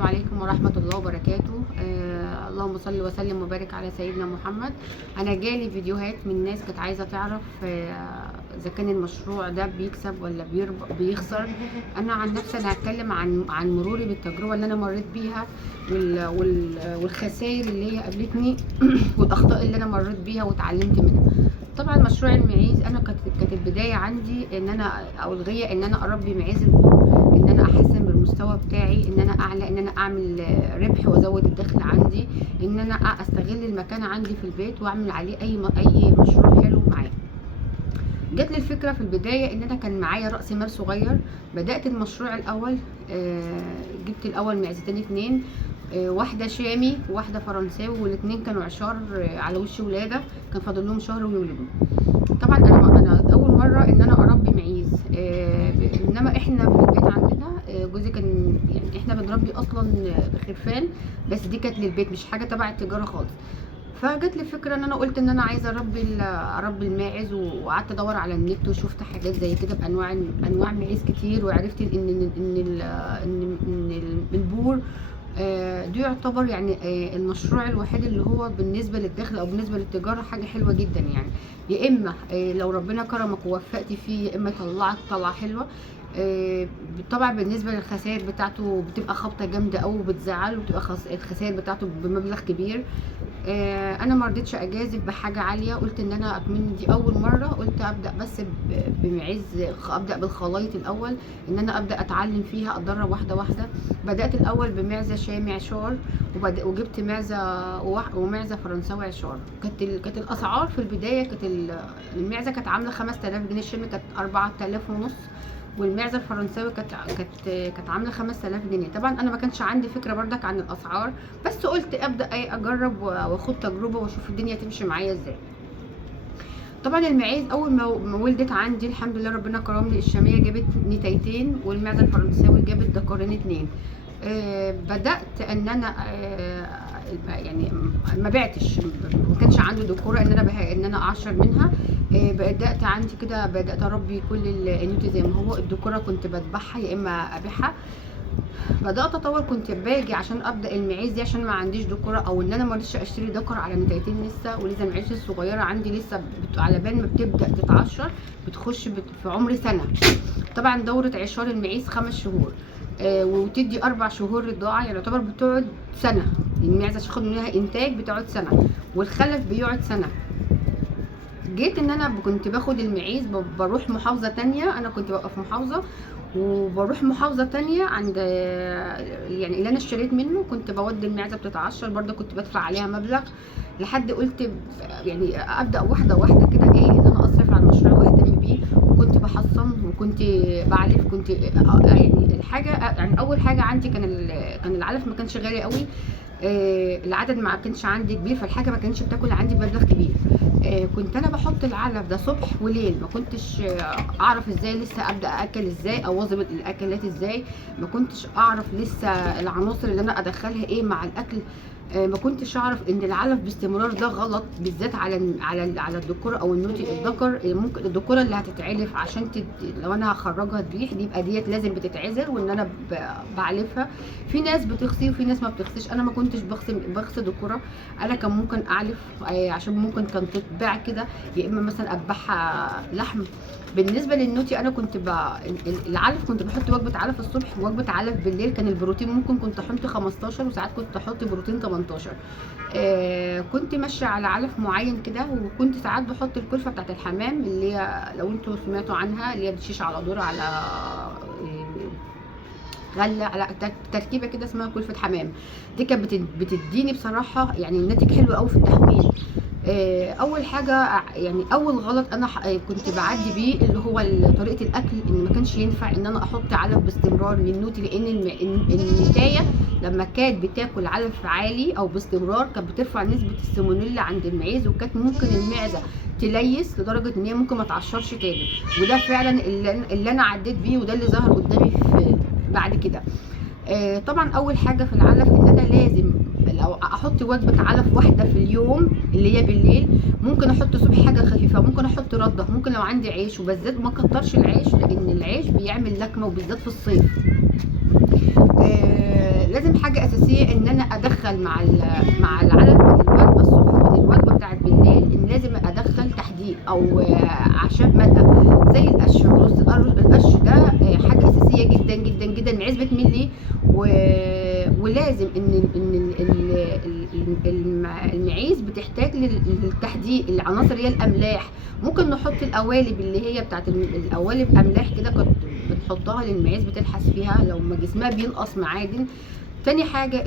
السلام عليكم ورحمة الله وبركاته. اللهم صل وسلم وبارك على سيدنا محمد. أنا جالي فيديوهات من ناس كانت عايزة تعرف إذا كان المشروع ده بيكسب ولا بيخسر. أنا عن نفسي أنا هتكلم عن مروري بالتجربة اللي أنا مريت بيها والخسائر اللي هي قابلتني والأخطاء اللي أنا مريت بيها واتعلمت منها. طبعا مشروع المعيز أنا كانت البداية عندي إن أنا أو الغية إن أنا أربي معيز، ان انا احسن بالمستوى بتاعي، ان انا اعلى، ان انا اعمل ربح وازود الدخل عندي، ان انا استغل المكان عندي في البيت واعمل عليه اي مشروع حلو معايا. جات لي الفكره في البدايه ان انا كان معايا راس مال صغير. بدات المشروع الاول، جبت الاول معزتين اتنين، واحده شامي وواحده فرنساوي، والاتنين كانوا عشار على وش ولاده، كان فاضل لهم شهر ويولدوا. طبعا انا اول مره ان انا اربي معيز، انما احنا في البيت عندنا جوزي كان يعني احنا بنربي اصلا خرفان، بس دي كانت للبيت مش حاجه تبع التجاره خالص. فجت لي فكره ان انا قلت ان انا عايزه اربي الماعز، وقعدت ادور على النت وشفت حاجات زي كده بانواع معيز كتير، وعرفت ان البور ده يعتبر يعني المشروع الوحيد اللي هو بالنسبه للدخل او بالنسبه للتجاره حاجه حلوه جدا يعني. يا اما لو ربنا كرمك ووفقتي فيه، يا اما يطلعك طلعه حلوه. طبعا بالنسبه للخسائر بتاعته بتبقى خبطه جامده قوي وبتزعل، وبتبقى الخسائر بتاعته بمبلغ كبير. انا ما رضيتش اجازف بحاجه عاليه، قلت ان انا اكمل دي اول مره، قلت ابدا بس بمعز، ابدا بالخلايط الاول، ان انا ابدا اتعلم فيها، اتدرب واحده واحده. بدات الاول بمعزه شامي عشار، وجبت معزه ومعزه فرنساوي عشار. كانت الاسعار في البدايه، كانت المعزه كانت عامله 5000 جنيه، الشامي كانت 4000 ونص، والمعزه الفرنساوي كانت عامله 5000 جنيه. طبعا انا ما كانش عندي فكره بردك عن الاسعار، بس قلت ابدا اجرب واخد تجربه واشوف الدنيا تمشي معايا ازاي. طبعا المعيز اول ما ولدت عندي الحمد لله ربنا كرمني، الشاميه جابت نتايتين والمعزه الفرنساوي جابت ذكرين اتنين. بدات ان انا يعني ما بعتش، ما كانش عندي دكوره ان انا اعشر منها. بدات عندي كده، بدات اربي كل النيوتي زي ما هو. الدكوره كنت بذبحها يا اما ابيعها. بدات اطور، كنت باجي عشان ابدا المعيز دي عشان ما عنديش دكوره، او ان انا ما رضيتش اشتري دكر على نتايتين لسه، ولسه المعيز الصغيره عندي لسه على بال ما بتبدا تتعشر بتخش في عمر سنه. طبعا دوره عشار المعيز 5 شهور، وتدي 4 شهور رضاعه، يعني يعتبر بتقعد سنه. المعزه عشان تاخد منها انتاج بتقعد سنه، والخلف بيقعد سنه. جيت ان انا كنت باخد المعيز بروح محافظه تانية، انا كنت ببقى في محافظه وبروح محافظه تانية عند يعني اللي انا اشتريت منه، كنت بودي المعزه بتتعشر برضه، كنت بدفع عليها مبلغ. لحد قلت يعني ابدا واحده واحده كده، ان انا اصرف على المشروع واهتم بيه. وكنت بحصن وكنت بعلف، كنت يعني الحاجه يعني اول حاجه عندي كان العلف ما كانش غالي قوي. العدد ما كانش عندي كبير، فالحاجه ما كانتش بتاكل عندي بمبلغ كبير. كنت انا بحط العلف ده صبح وليل، ما كنتش اعرف ازاي لسه ابدا اكل ازاي، او اظبط الاكلات ازاي. ما كنتش اعرف لسه العناصر اللي انا ادخلها ايه مع الاكل. ما كنتش اعرف ان العلف باستمرار ده غلط، بالذات على الذكوره او النوتي. الذكر ممكن الذكوره اللي هتتعلف عشان لو انا هخرجها تريح، دي يبقى ديت لازم بتتعزل، وان انا بعلفها. في ناس بتغسي وفي ناس ما بتغسيش، انا ما كنتش بغسي ذكوره. انا كان ممكن اعلف عشان ممكن كانت تتباع كده، يا اما مثلا اذبحها لحم. بالنسبه للنوتي انا كنت العلف كنت بحط وجبه علف الصبح ووجبه علف بالليل. كان البروتين ممكن كنت احط 15، وساعات كنت احط بروتين 18. كنت ماشيه على علف معين كده. وكنت ساعات بحط الكلفه بتاعت الحمام، اللي هي لو انتوا سمعتوا عنها، اللي هي بتشيش على دور على غله، على تركيبه كده اسمها كلفه حمام. دي كانت بتديني بصراحه يعني ناتج حلو قوي في التحويل. اول حاجه يعني اول غلط انا كنت بعدي بيه، اللي هو طريقه الاكل، ان ما كانش ينفع ان انا احط علف باستمرار للنوتي، لان النتايه لما كانت بتاكل علف عالي او باستمرار كانت بترفع نسبه السالمونيلا عند المعيز، وكانت ممكن المعزه تليس لدرجه ان هي ممكن ما تعشرش تاني. وده فعلا اللي انا عديت بيه، وده اللي ظهر قدامي بعد كده. طبعا اول حاجه في العلف ان انا لازم لو احط وجبه علف واحده في اليوم اللي هي بالليل. ممكن احط صبح حاجه خفيفه، ممكن احط رده، ممكن لو عندي عيش، وبالذات ما كترش العيش لان العيش بيعمل لكمه، وبالذات في الصيف. لازم حاجه اساسيه ان انا ادخل مع العلف من الوجبه الصبح ومن الوجبه بتاعت بالليل، ان لازم ادخل تحديق او اعشاب ملأ زي القش. القش ده حاجه اساسيه جدا جدا جدا، المعيز بتميل ليه. ولازم ان المعيز بتحتاج للتحديق العناصر، هي الاملاح. ممكن نحط القوالب اللي هي بتاعت القوالب املاح كده، كنت بنحطها للمعيز بتلحس فيها لو ما جسمها بينقص معادن. تاني حاجة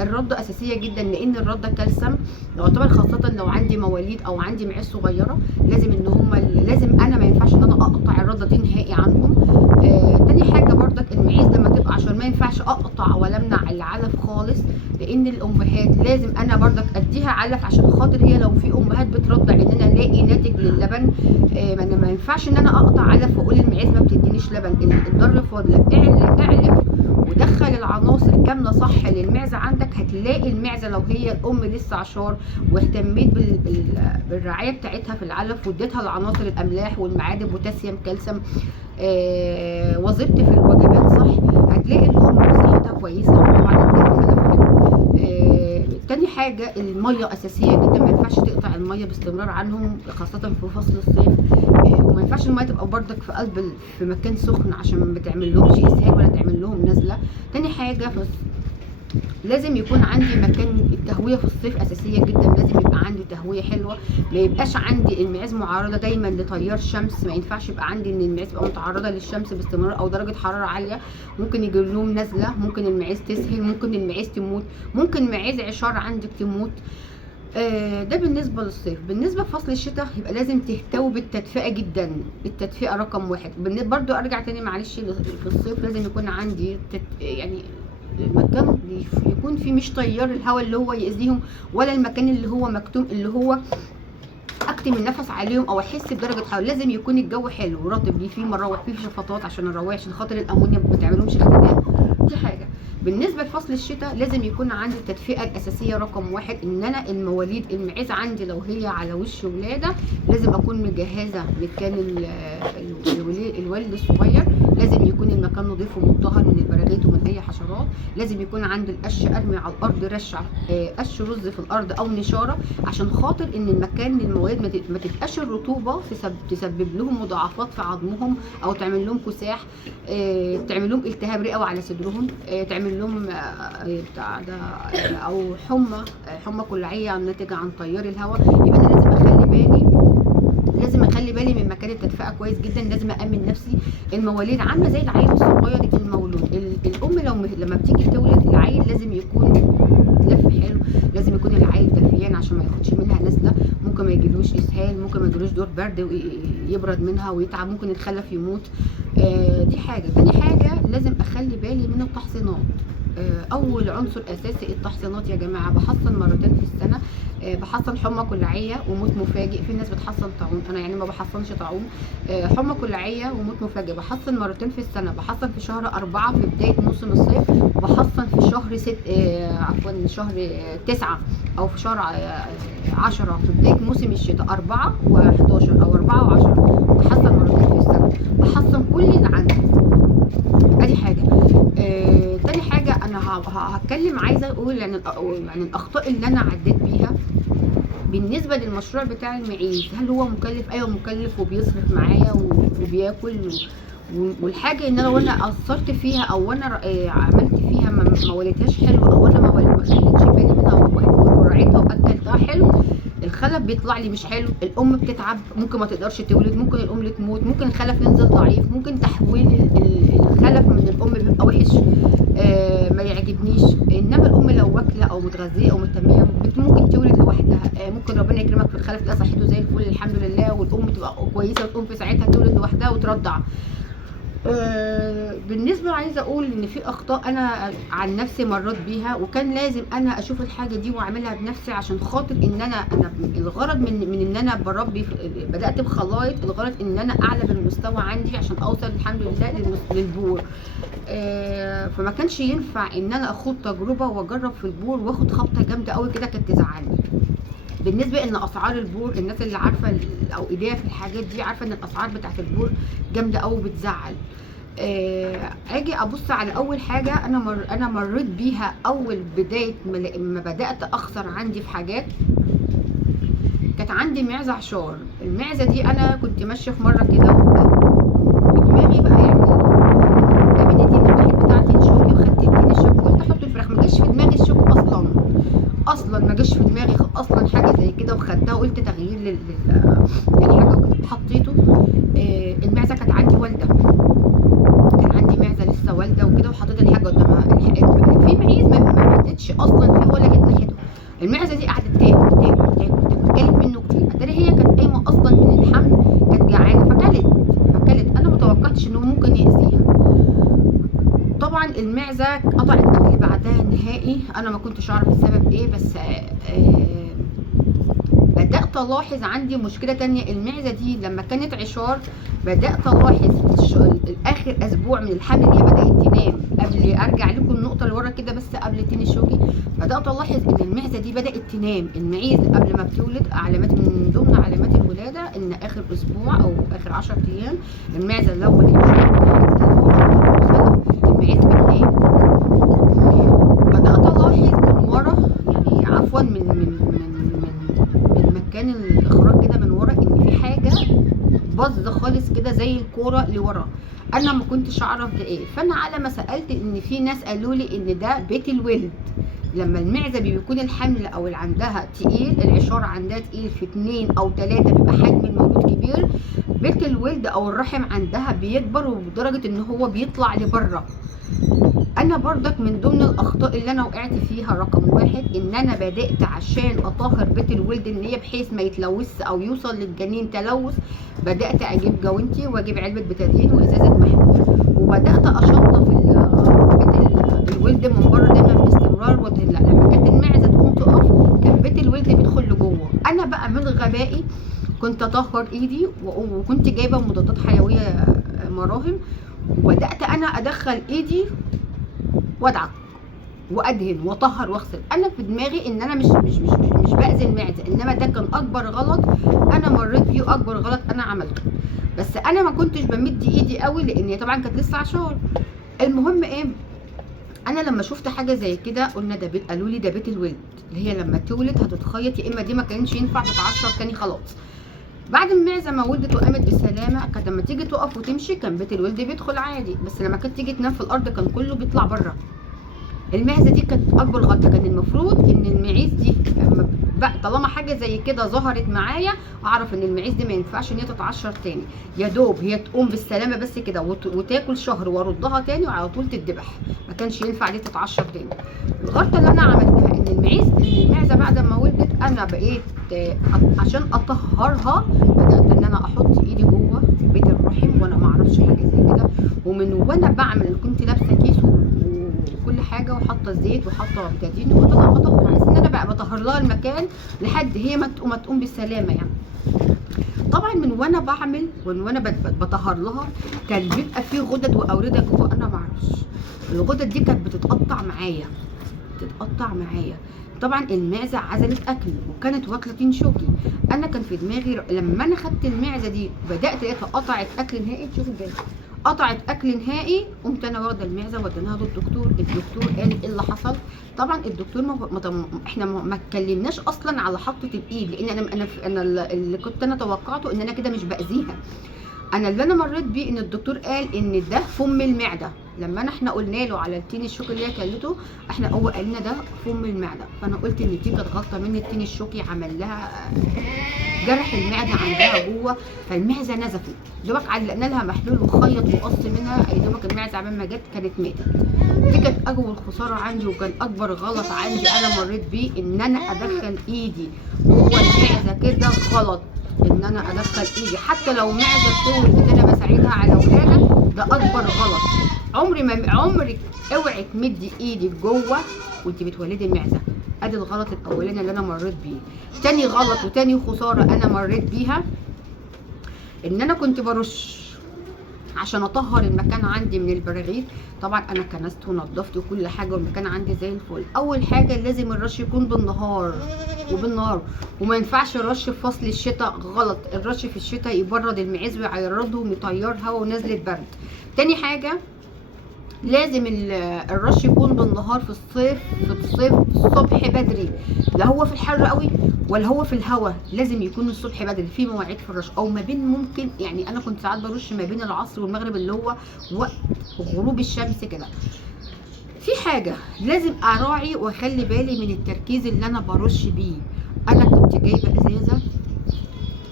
الردة أساسية جدا، لأن الردة كالسيوم يعتبر، خاصة لو عندي مواليد أو عندي معيز صغيرة، لازم إن هما لازم أنا ما ينفعش إن أنا أقطع الردة دي نهائي عنهم. تاني حاجة برضك المعيز لما تبقى، عشان ما ينفعش أقطع ولا أمنع العلف خالص، لأن الأمهات لازم أنا برضك أديها علف، عشان خاطر هي لو في أمهات بترضع إن أنا ألاقي ناتج للبن. ما ينفعش إن أنا أقطع علف وأقول المعيز ما بتدينيش لبن. الضر فاضلة، اعلف ودخل العناصر كامله صح للمعزه عندك، هتلاقي المعزه لو هي الام لسه عشار واهتميت بالرعايه بتاعتها في العلف، واديتها العناصر الاملاح والمعادن بوتاسيوم كالسيوم، وظبط في الوجبات صح، هتلاقي الام صحتها كويسه، وطبعا هتلاقي الخلف حلو. تاني حاجه الميه اساسيه جدا، ما ينفعش تقطع الميه باستمرار عنهم، خاصه في فصل الصيف. وما ينفعش الميه تبقى بردك في مكان سخن، عشان ما بتعمل لهمش اسهال ولا تعمل لهم نزله. تاني حاجه لازم يكون عندي مكان التهويه في الصيف اساسيه جدا، لازم يبقى عندي تهويه حلوه، ما يبقاش عندي المعيز معرضه دايما لتيار شمس. ما ينفعش يبقى عندي ان المعيز تبقى متعرضه للشمس باستمرار او درجه حراره عاليه، ممكن يجيب لهم نزله، ممكن المعيز تسهل، ممكن المعيز تموت، ممكن معيز عشار عندك تموت. ده بالنسبه للصيف. بالنسبه لفصل الشتاء يبقى لازم تهتموا بالتدفئه جدا، التدفئه رقم واحد. برضو ارجع تاني معلش، في الصيف لازم يكون عندي يعني المكان يكون فيه مش تيار الهواء اللي هو يأذيهم، ولا المكان اللي هو مكتوم اللي هو اكتم النفس عليهم او احس بدرجه حراره. لازم يكون الجو حلو ورطب، فيه مراوح، فيه شفاطات عشان الروايح، عشان خاطر الامونيا ما بتعملهمش اختناق. دي حاجه. بالنسبه لفصل الشتاء لازم يكون عندي التدفئه الاساسيه رقم واحد، ان انا المواليد المعيز عندي لو هي على وش ولاده لازم اكون مجهزه مكان الولد الصغير، لازم يكون المكان نظيف ومطهر من البراغيث ومن اي حشرات. لازم يكون عندي القش ارمي على الارض، رشع قش رز في الارض او نشاره، عشان خاطر ان المكان للمواليد ما تبقاش الرطوبه تسبب لهم مضاعفات في عظمهم، او تعمل لهم كساح، تعمل لهم التهاب رئوي على صدرهم، تعمل لهم بتاع ده او حمى كلعيه ناتجه عن تيار الهواء. يبقى انا لازم اخلي بالي من مكان التدفئه كويس جدا، لازم امن نفسي. المواليد عامله زي العيل الصغير المولود، الام لما بتيجي تولد العيل لازم يكون متلف حلو، لازم يكون العيل دفيان عشان ما ياخدش منها نزله، ممكن ما يجيلوش اسهال، ممكن ما يجيلوش دور برد ويبرد منها ويتعب، ممكن الخلف يموت. دي حاجه. تاني حاجه لازم اخلي بالي من التحصينات. اول عنصر اساسي التحصينات يا جماعه. بحصن مرتين في السنه، بحصن حمى كلعيه وموت مفاجئ. في ناس بتحصن طاعون، انا يعني ما بحصنش طاعون. حمى كلعيه وموت مفاجئ بحصن مرتين في السنه، بحصن في شهر 4 في بدايه موسم الصيف، وبحصن في شهر شهر 9 او في شهر 10 في بدايه موسم الشتاء، 4 و11 او 4 و10. بحصن مرتين في السنه، بحصن كل اللي عندي. ادي حاجه. تاني حاجه انا هتكلم، عايزه اقول يعني الاخطاء اللي انا عديت بيها بالنسبه للمشروع بتاع المعيز. هل هو مكلف؟ ايوه مكلف، وبيصرف معايا وبياكل والحاجه ان انا لو انا قصرت فيها او انا عملت فيها ما وليتهاش حلو، او انا ما خليتش بالي منها ورعيتها واكلتها حلو، الخلف بيطلع لي مش حلو، الام بتتعب، ممكن ما تقدرش تولد، ممكن الام تموت، ممكن الخلف ينزل ضعيف، ممكن تحويل الخلف من الام بيبقى وحش، ما يعجبنيش. انما الام لو واكله او متغذيه او مهتميه ممكن تولد لوحدها، ممكن ربنا يكرمك في الخلف تلاقي صحته زي الفل الحمد لله، والام تبقى كويسه وتقوم في ساعتها تولد لوحدها وترضع. بالنسبه عايزه اقول ان في اخطاء انا عن نفسي مريت بيها، وكان لازم انا اشوف الحاجه دي واعملها بنفسي، عشان خاطر ان انا الغرض من ان انا بربي بدات بخلايط، الغرض ان انا اعلى بالمستوى عندي عشان اوصل الحمد لله للبور. فما كانش ينفع ان انا اخد تجربه واجرب في البور واخد خبطه جامده قوي كده كانت تزعلني. بالنسبه ان اسعار البور، الناس اللي عارفه او ايديها في الحاجات دي عارفه ان الاسعار بتاعت البور جامده قوي بتزعل. اجي ابص على اول حاجه انا مريت بيها اول بدايه ما بدات اخسر عندي في حاجات. كانت عندي معزه عشار. المعزه دي انا كنت ماشيه في مره كده ودماغي بقى يعني قابلت ان الواحد بتاعتي الشوكي وخدت التين الشوكي قلت احط الفراخ. ما جاش في دماغي الشوك اصلا ما جاش في دماغي اصلا حاجه زي كده، وخدتها وقلت تغيير للحاجه وكنت حطيته. المعزه كانت عندي والده، كان عندي معزه لسه والده وكده، وحطيت الحاجه قدامها في معيز ما عدتش اصلا فيه ولا جت ناحيته. المعزه دي قعدت تاكل كلت منه كتير. اتاري هي كانت قايمه اصلا من الحمل، كانت جعانه فكلت. انا ما توقعتش انه ممكن يأذيها. طبعا المعزه قطعت اكل بعدها نهائي. انا ما كنتش اعرف السبب ايه، بس بدأت ألاحظ عندي مشكلة تانية. المعزة دي لما كانت عشار بدأت ألاحظ آخر أسبوع من الحمل إن هي بدأت تنام. قبل أرجع لكم النقطة اللي ورا كده، بس قبل التين الشوكي بدأت ألاحظ إن المعزة دي بدأت تنام. المعيز قبل ما بتولد علامات من ضمن علامات الولادة إن آخر أسبوع أو آخر 10 أيام المعزة لو ما كانتش المعيز بتنام. بدأت ألاحظ من ورا يعني عفوا من مكان الاخراج كده من ورا ان في حاجه باظه خالص كده زي الكوره لورا. انا ما كنتش اعرف ده ايه. فانا على ما سالت ان في ناس قالوا لي ان ده بيت الولد. لما المعزه بيكون الحمل او اللي عندها تقيل، العشار عندها تقيل في 2 أو 3 بيبقى حجم المولود كبير، بيت الولد او الرحم عندها بيكبر وبدرجه ان هو بيطلع لبره. انا برضك من ضمن الاخطاء اللي انا وقعت فيها رقم 1 ان انا بدات عشان اطهر بيت الولد ان هي بحيث ما يتلوث او يوصل للجنين تلوث، بدات اجيب جوانتي واجيب علبه بتادين وازازه محلول، وبدات اشطف بيت الولد من بره دايما باستمرار. لما كانت المعزه تقوم تقف كان بيت الولد بيدخل لجوه. انا بقى من غبائي كنت اطهر ايدي وكنت جايبه مضادات حيويه مراهم، وبدات انا ادخل ايدي وادعك وادهن واطهر واغسل. انا في دماغي ان انا مش باذي المعده، انما ده كان اكبر غلط انا مريت بيه واكبر غلط انا عملته. بس انا ما كنتش بمد ايدي قوي لان طبعا كانت لسه عشار. المهم ايه، انا لما شفت حاجه زي كده قلنا ده بيت، قالوا لي ده بيت الولد اللي هي لما تولد هتتخيط، يا اما دي ما كانش ينفع تتعشر تاني خلاص. بعد المعزه ما ولدت وقامت بالسلامه، كانت لما تيجي تقف وتمشي كان بيت الولد بيدخل عادي، بس لما كانت تيجي تنام في الارض كان كله بيطلع بره. المعزه دي كانت اكبر غلطه. كان المفروض ان المعيز دي طالما حاجه زي كده ظهرت معايا اعرف ان المعيز دي ما ينفعش ان هي تتعشر تاني، يا دوب هي تقوم بالسلامه بس كده وتاكل شهر واردها تاني وعلى طول تتذبح. ما كانش ينفع دي تتعشر تاني. الغلطه اللي انا عملتها ان المعزه بعد ما ولدت انا بقيت عشان اطهرها بدات ان انا احط ايدي جوه بيت الرحم وانا ما اعرفش حاجه زي كده. ومن وانا بعمل انا كنت لابسه كيس وكل حاجه وحاطه زيت وحاطه بتادين وبطهر على اساس ان انا بقى بطهر لها المكان لحد هي ما تقوم بالسلامه يعني. طبعا من وانا بعمل وانا بطهر لها كان بيبقى فيه غدد واورده جوه انا ما اعرفش. الغدد دي كانت بتتقطع معايا. طبعا المعزه عزلت اكل وكانت واكله تين شوكي. انا كان في دماغي لما انا خدت المعزه دي بدات لقيتها قطعت اكل نهائي. تشوفوا الجاي قطعت اكل نهائي. قمت انا واخده المعزه وديناها للدكتور. الدكتور قال ايه اللي حصل. طبعا الدكتور احنا ما اتكلمناش اصلا على حطه الايد، لان انا اللي كنت انا توقعته ان انا كده مش باذيها. انا اللي انا مريت بيه ان الدكتور قال ان ده فم المعده. لما احنا قلنا له على التين الشوكي اللي هي كلته، هو قال لنا ده فم المعده. فانا قلت ان دي كانت غلطه مني. التين الشوكي عمل لها جرح المعده عندها جوه، فالمعزه نزفت. دوبك علقنا لها محلول وخيط وقص منها. اي دوبك المعزه عمال ما جت كانت ماتت. دي كانت اول خساره عندي وكان اكبر غلط عندي انا مريت بيه ان انا ادخل ايدي جوه المعزه كده. غلط ان انا ادخل ايدي حتى لو معزه بتولد ان انا بساعدها على ولاده، ده اكبر غلط. عمرك اوعي تمدي ايدك جوه وانت بتولدي المعزه. ادي الغلط الاولاني اللي انا مريت بيه. تاني غلط وتاني خساره انا مريت بيها ان انا كنت برش عشان اطهر المكان عندي من البراغيث. طبعا انا كنست ونضفت وكل حاجه والمكان عندي زي الفل. اول حاجه لازم الرش يكون بالنهار وما ينفعش الرش في فصل الشتاء. غلط. الرش في الشتاء يبرد المعيز ويعرضهم يطير هوا ونزله برد. تاني حاجه لازم الرش يكون بالنهار في الصيف، الصبح بدري، لا هو في الحر قوي ولا هو في الهواء، لازم يكون الصبح بدري في مواعيد في الرش، او ما بين ممكن يعني انا كنت ساعات برش ما بين العصر والمغرب اللي هو وقت غروب الشمس كده. في حاجه لازم اراعي واخلي بالي من التركيز اللي انا برش بيه. انا كنت جايبه ازازه،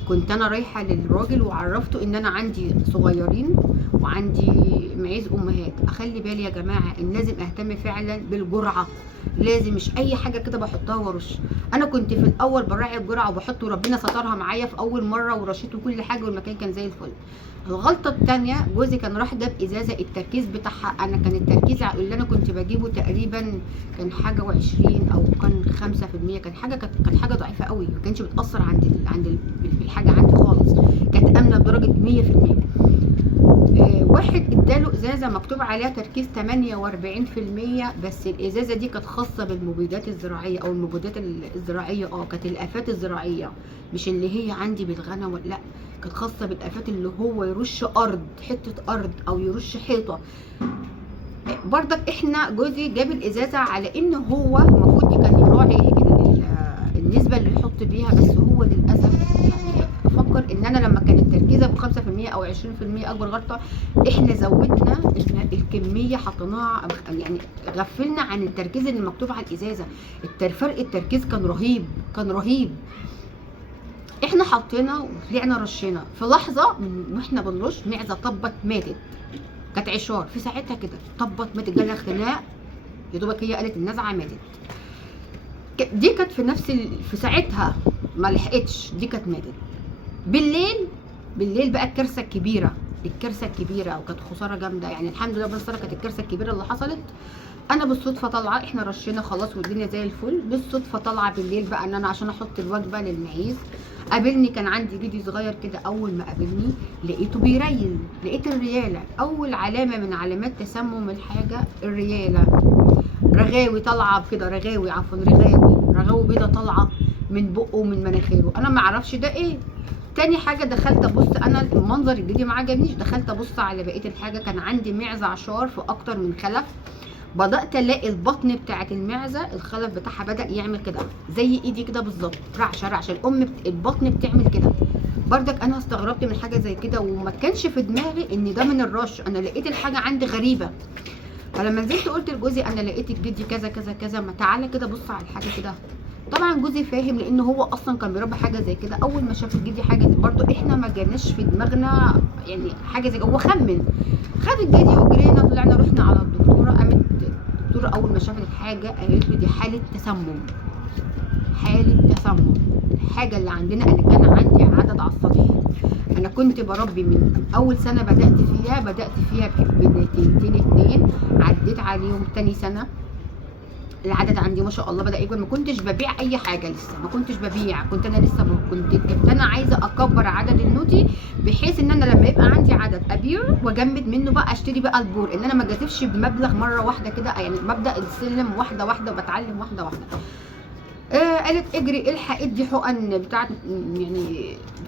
كنت انا رايحه للراجل وعرفته ان انا عندي صغيرين وعندي معيز امهات. اخلي بالي يا جماعه ان لازم اهتم فعلا بالجرعه، لازم مش اي حاجه كده بحطها وارش. انا كنت في الاول براعي الجرعه وبحط وربنا سترها معايا في اول مره ورشيت كل حاجه والمكان كان زي الفل. الغلطه الثانيه، جوزي كان راح جاب ازازه التركيز بتاعها، انا كان التركيز اللي انا كنت بجيبه تقريبا كان حاجه و20 او كان 5%، كان حاجه كانت حاجه ضعيفه قوي، ما كانش بتاثر الحاجه عندي خالص، كانت امنه بدرجه 100%. واحد اداله ازازه مكتوب عليها تركيز 48%، بس الازازه دي كانت خاصه بالمبيدات الزراعيه او المبيدات الزراعيه، كانت الافات الزراعيه، مش اللي هي عندي بالغنى، لا كانت خاصه بالافات اللي هو يرش حته ارض او يرش حيطه. برضك احنا جوزي جاب الازازه على ان هو المفروض كان يراعي النسبه اللي يحط بيها، بس هو للاسف يعني فكر ان انا لما كانت تركيزه ب 5% او 20% اكبر غلطه، احنا زودنا الكميه حطيناها، يعني غفلنا عن التركيز اللي مكتوب على الازازه. فرق التركيز كان رهيب، كان رهيب. احنا حطينا وطلعنا رشينا في لحظه واحنا بنرش معزه طبت ماتت، كانت عشار في ساعتها كده، طبت ماتت، جالها خناق يا دوبك هي قالت النزعه ماتت. دي كانت في ساعتها ما لحقتش، دي كانت ماتت. بالليل بقى الكارثه الكبيره، وكانت خساره جامده يعني. الحمد لله بس كانت الكارثه الكبيره اللي حصلت. انا بالصدفه طالعه، احنا رشينا خلاص والدنيا زي الفل، بالصدفه طالعه بالليل بقى ان انا عشان احط الوجبه للمعيز، قابلني كان عندي جدي صغير كده، اول ما قابلني لقيته بيريل، لقيت الرياله، اول علامه من علامات تسمم الحاجه الرياله، رغاوي طالعه كده، رغاوي بيضه طالعه من بقه ومن مناخيره، انا ما اعرفش ده ايه. تاني حاجه دخلت ابص، انا المنظر الجديد ما عجبنيش، دخلت ابص على بقيه الحاجه، كان عندي معزه عشار في اكتر من خلف، بدات الاقي البطن بتاعه المعزه الخلف بتاعها بدا يعمل كده زي ايدي كده بالظبط، رعشه البطن بتعمل كده. بردك انا استغربت من حاجه زي كده وما كانش في دماغي ان ده من الرش، انا لقيت الحاجه عندي غريبه. فلما نزلت قلت لجوزي انا لقيت الجدي كذا كذا كذا، ما تعالى كده بص على الحاجه كده. طبعا جوزي فاهم لان هو اصلا كان بيربي حاجه زي كده، اول ما شاف الجدي حاجه زي برضه احنا ما جاناش في دماغنا يعني حاجه زي كده، هو خمن، خد الجدي وجرينا طلعنا رحنا على الدكتوره. قامت الدكتوره اول ما شافت الحاجه قالت لي دي حاله تسمم، الحاجه اللي عندنا، انا كان عندي عدد على السطح، انا كنت بربي من اول سنه بدات فيها بنتين 2، عديت عليهم تاني سنه العدد عندي ما شاء الله بدا يكبر، ما كنتش ببيع اي حاجه لسه، ما كنتش ببيع، كنت انا لسه كنت انا عايزه اكبر عدد النوتي بحيث ان انا لما يبقى عندي عدد ابيع واجمد منه بقى اشتري بقى البور، ان انا ما جازفش بمبلغ مره واحده كده، يعني مبدا السلم واحده واحده وبتعلم واحده واحده. قالت اجري الحق ادي حقن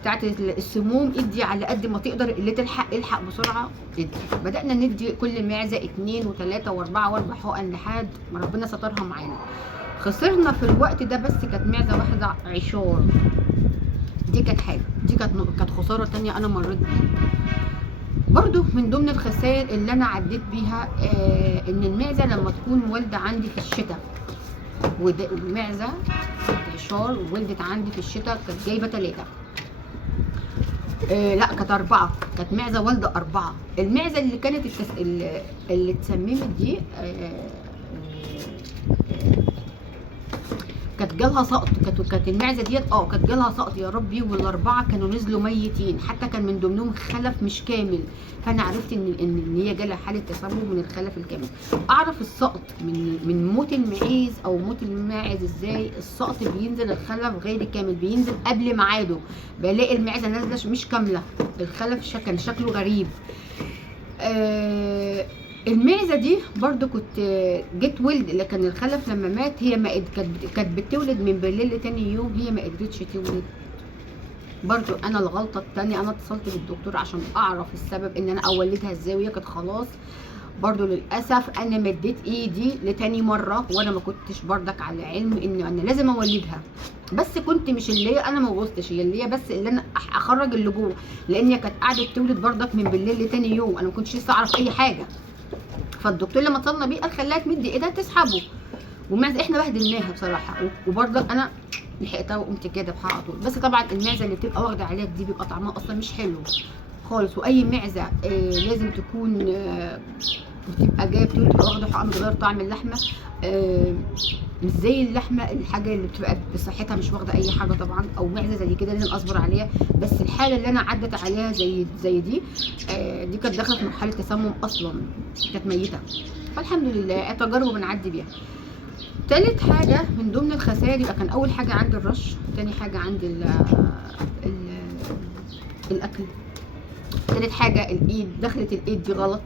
بتاعت السموم، ادي على قد ما تقدر اللي تلحق، الحق بسرعه ادي. بدانا ندي كل معزه 2 و3 و4 و4 حقن لحد ما ربنا سترها معانا. خسرنا في الوقت ده بس كانت معزه واحده عشار، دي كانت حاجه، دي كانت خساره تانية انا مريت بيها. برضو من ضمن الخسائر اللي انا عديت بيها ان المعزه لما تكون والده عندي في الشتاء، والمعزه عشار ولدت عندي في الشتاء، كانت جايبه 3 لا كانت 4، كانت معزه والده 4. المعزه اللي كانت اللي اتسممت دي كانت جالها سقط، كانت المعزه ديت كانت جالها سقط يا ربي، والاربعه كانوا نزلوا ميتين، حتى كان من ضمنهم خلف مش كامل، فانا عرفت ان هي جالها حاله تسمم من الخلف الكامل. اعرف السقط من موت المعيز او موت الماعز ازاي؟ السقط بينزل الخلف غير كامل، بينزل قبل ميعاده، بلاقي المعزه نازله مش كامله، الخلف كان شكله غريب. المعزه دي برضو كنت جيت ولد، لكن الخلف لما مات هي ما كانت بتولد من بالليل لتاني يوم، هي ما قدرتش تولد. برضو انا الغلطه الثانيه، انا اتصلت بالدكتور عشان اعرف السبب ان انا اولدها ازاي، وهي كانت خلاص برضو للاسف انا مديت ايدي لتاني مره، وانا ما كنتش بردك على علم ان انا لازم اولدها، بس كنت مش اللي هي انا ما بوظتش، هي اللي هي بس اللي انا اخرج اللي جوه، لان هي كانت قاعده تولد بردك من بالليل لتاني يوم، انا ما كنتش لسه اعرف اي حاجه. فالدكتور لما اتصلنا بيه قال خليها تمد ايدها تسحبه، والمعزه احنا بهدلناها بصراحه، وبرضك انا لحقتها وقمت كده بحق على طول. بس طبعا المعزه اللي بتبقى واخده علاج دي بيبقى طعمها اصلا مش حلو خالص، واي معزه لازم تكون بتبقى جايه بتبقى واخده حقن بتغير طعم اللحمه، مش زي اللحمه الحاجه اللي بتبقى بصحتها مش واخده اي حاجه طبعا، او معزه زي كده لازم اصبر عليها. بس الحاله اللي انا عدت عليها زي دي، دي كانت داخله في مرحله تسمم اصلا، كانت ميته، فالحمد لله تجارب بنعدي بيها. تالت حاجه من ضمن الخسائر، يبقى كان اول حاجه عندي الرش، تاني حاجه عندي الاكل، تالت حاجه الايد، دخلت الايد دي غلط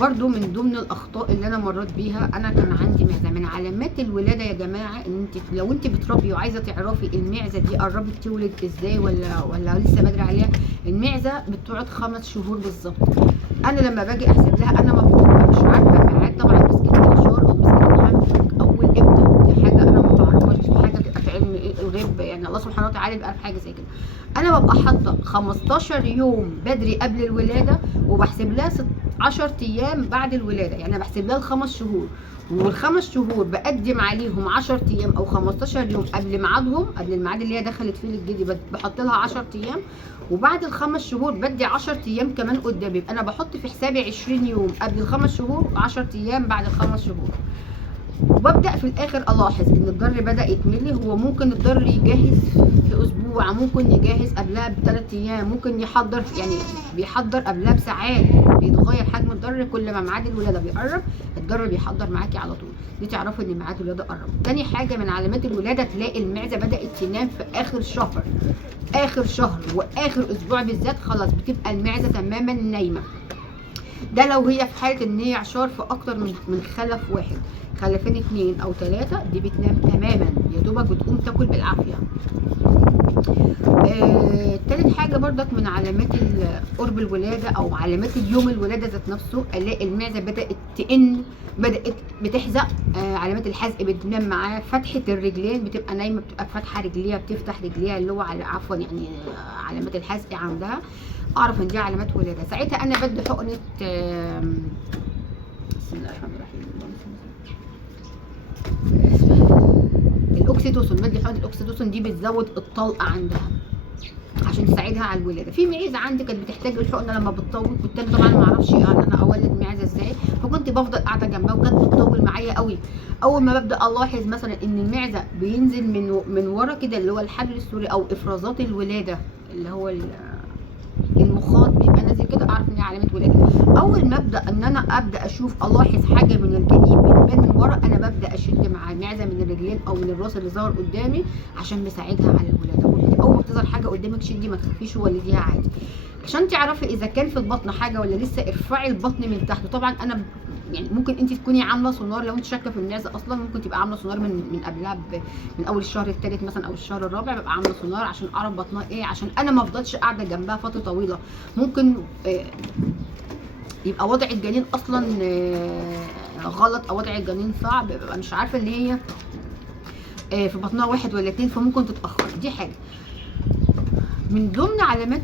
برضو من ضمن الاخطاء اللي انا مريت بيها. انا كان عندي معزه، من علامات الولاده يا جماعه ان انت لو انت بتربي وعايزه تعرفي المعزه دي قربت تولد ازاي ولا لسه بدري عليها، المعزه بتقعد 5 شهور بالظبط. انا لما باجي احسب لها انا ما مش عارفه الميعاد طبعا، مسكت الاشهر او مسكت الحمل اول امتى، دي حاجه انا ما بعرفهاش، دي حاجه بتبقى في علم الغيب يعني، الله سبحانه وتعالى بيبقى في حاجه زي كده. انا ببقى حاطه 15 يوم بدري قبل الولاده، وبحسب لها 10 ايام بعد الولاده، يعني انا بحسب لها ال5 شهور، والخمس شهور بقدم عليهم 10 ايام او 15 يوم قبل ميعادهم، قبل الميعاد اللي هي دخلت فيه الجدي بحط لها 10 ايام، وبعد ال5 شهور بدي 10 ايام كمان قدام، يبقى انا بحط في حسابي 20 يوم قبل ال5 شهور و10 ايام بعد ال5 شهور. وببدا في الاخر الاحظ ان الضر بدا يتملي، هو ممكن الضر يجهز في اسبوع، ممكن يجهز قبلها ب3 ايام، ممكن يحضر يعني بيحضر قبلها بساعات، بيتغير حجم الضر كل ما ميعاد الولاده بيقرب، الضر بيحضر معاكي على طول، دي تعرفي ان ميعاد الولاده قرب. تاني حاجه من علامات الولاده تلاقي المعزه بدات تنام في اخر شهر، اخر شهر واخر اسبوع بالذات خلاص بتبقى المعزه تماما نايمه. ده لو هي في حاله ان هي عشار في اكتر من خلف واحد، خلفين 2 أو 3 دي بتنام تماما، يا دوبك بتقوم تاكل بالعافيه. تالت حاجه بردك من علامات قرب الولاده او علامات اليوم الولاده ذات نفسه، الاقي المعزه بدات تئن، بدات بتحزق، علامات الحزق بتنام معاه، فتحه الرجلين بتبقى نايمه، بتبقى فاتحه رجليها، بتفتح رجليها اللي هو على عفوا يعني علامات الحزق عندها، اعرف ان دي علامات ولاده. ساعتها انا بدي حقنه بسم الله الرحمن الرحيم الاوكسيتوسن، بدي حقنه الاوكسيتوسن دي بتزود الطلقه عندها عشان تساعدها على الولاده. في معيزه عندي كانت بتحتاج الحقنه لما بتطول، بالتالي طبعا ما اعرفش انا اولد معيزه ازاي، فكنت بفضل قاعده جنبها وكانت بتطول معايا قوي. اول ما ببدا الاحظ مثلا ان المعزه بينزل من ورا كده اللي هو الحبل السوري او افرازات الولاده اللي هو المخاط بيبقى نازل كده، اعرف ان هي علامه ولاده. اول ما ابدا ان انا ابدا اشوف الاحظ حاجه من الجنين بتبان من ورا، انا ببدا اشد مع المعزه من الرجلين او من الراس اللي ظهر قدامي عشان مساعدها على الولاده. اول ما بتظهر حاجه قدامك شدي، ما تخافيش وولديها عادي. عشان تعرفي اذا كان في البطن حاجه ولا لسه، ارفعي البطن من تحت. طبعا انا يعني ممكن انت تكوني عامله سونار، لو انت شاكه في المعزه اصلا ممكن تبقى عامله سونار من قبلها من اول الشهر الثالث مثلا او الشهر الرابع، ببقى عامله سونار عشان اعرف بطنها ايه، عشان انا ما افضلش قاعده جنبها فتره طويله. ممكن يبقى وضع الجنين اصلا غلط او وضع الجنين صعب، ببقى مش عارفه ان هي في بطنها 1 ولا 2، فممكن تتاخر. دي حاجه من ضمن علامات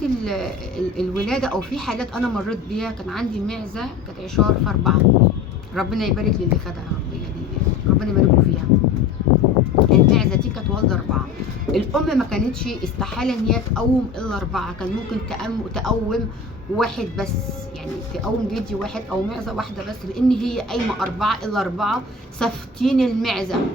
الولاده، او في حالات انا مريت بيها. كان عندي معزه كانت عشار في 4، ربنا يبارك للي خدها يعني، ربنا يبارك له فيها. المعزه دي كانت والده 4، الام ما كانتش استحاله ان هي تقوم الا 4، كان ممكن تقوم 1 بس، يعني تقوم جدي 1 او معزه واحده بس، لان هي قايمه 4 الا 4 سافتين المعزه،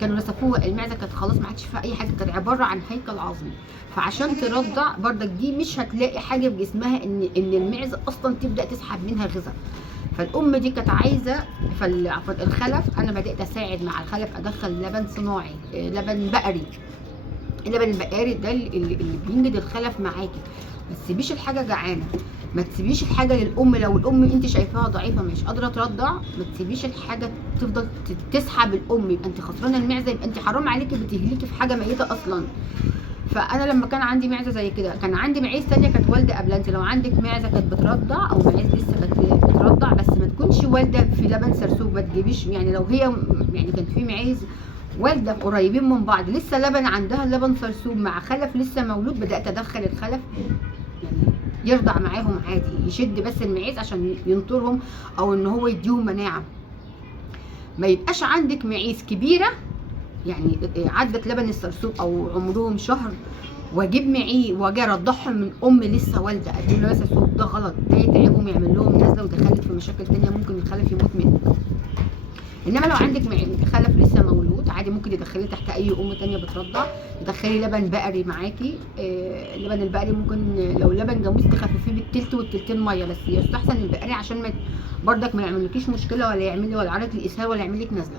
كانوا نسفوها. المعزه كانت خلاص ما عادش فيها اي حاجه، كانت عباره عن هيكل عظمي. فعشان ترضع بردك دي مش هتلاقي حاجه في جسمها ان المعزه اصلا تبدا تسحب منها غذاء. فالام دي كانت عايزه، فالخلف انا بدات اساعد مع الخلف، ادخل لبن صناعي، لبن بقري. اللبن البقري ده اللي بينجد الخلف معاكي. ما تسيبيش الحاجه جعانه، ما تسيبيش الحاجه للام، لو الام انت شايفاها ضعيفه مش قادره ترضع، ما تسيبيش الحاجه تفضل تسحب الام، يبقى انت خسرانه المعزه، يبقى انت حرام عليكي بتهلكي في حاجه ميته اصلا. فانا لما كان عندي معزه زي كده، كان عندي معيز تانية كانت والده قبل. انت لو عندك معزه كانت بترضع او معيز لسه كانت بترضع بس ما تكونش والده في لبن سرسوب، ما تجيبيش يعني لو هي يعني كانت في معيز والده قريبين من بعض لسه لبن عندها لبن سرسوب مع خلف لسه مولود، بدات ادخل الخلف يعني يرضع معاهم عادي، يشد بس المعيز عشان ينطرهم او ان هو يديهم مناعه. ما يبقاش عندك معيز كبيره يعني عدت لبن السرسوب او عمرهم شهر واجيب معيه واجي ارضعهم من ام لسه والده اديهم لبن سرسوب، ده غلط، ده يتعبهم يعمل لهم نزله ودخلت في مشاكل تانيه ممكن الخلف يموت منك. انما لو عندك خلف لسه مولود عادي ممكن تدخليه تحت اي ام تانية بترضع، تدخلي لبن بقري معاكي. اللبن البقري ممكن لو لبن جاموس تخففيه بالتلت والتلتين ميه، بس يستحسن البقري عشان ما بردك ما يعملكيش مشكله ولا يعمل لي ولا يعرض لي اسهال ولا يعمل لك نزله.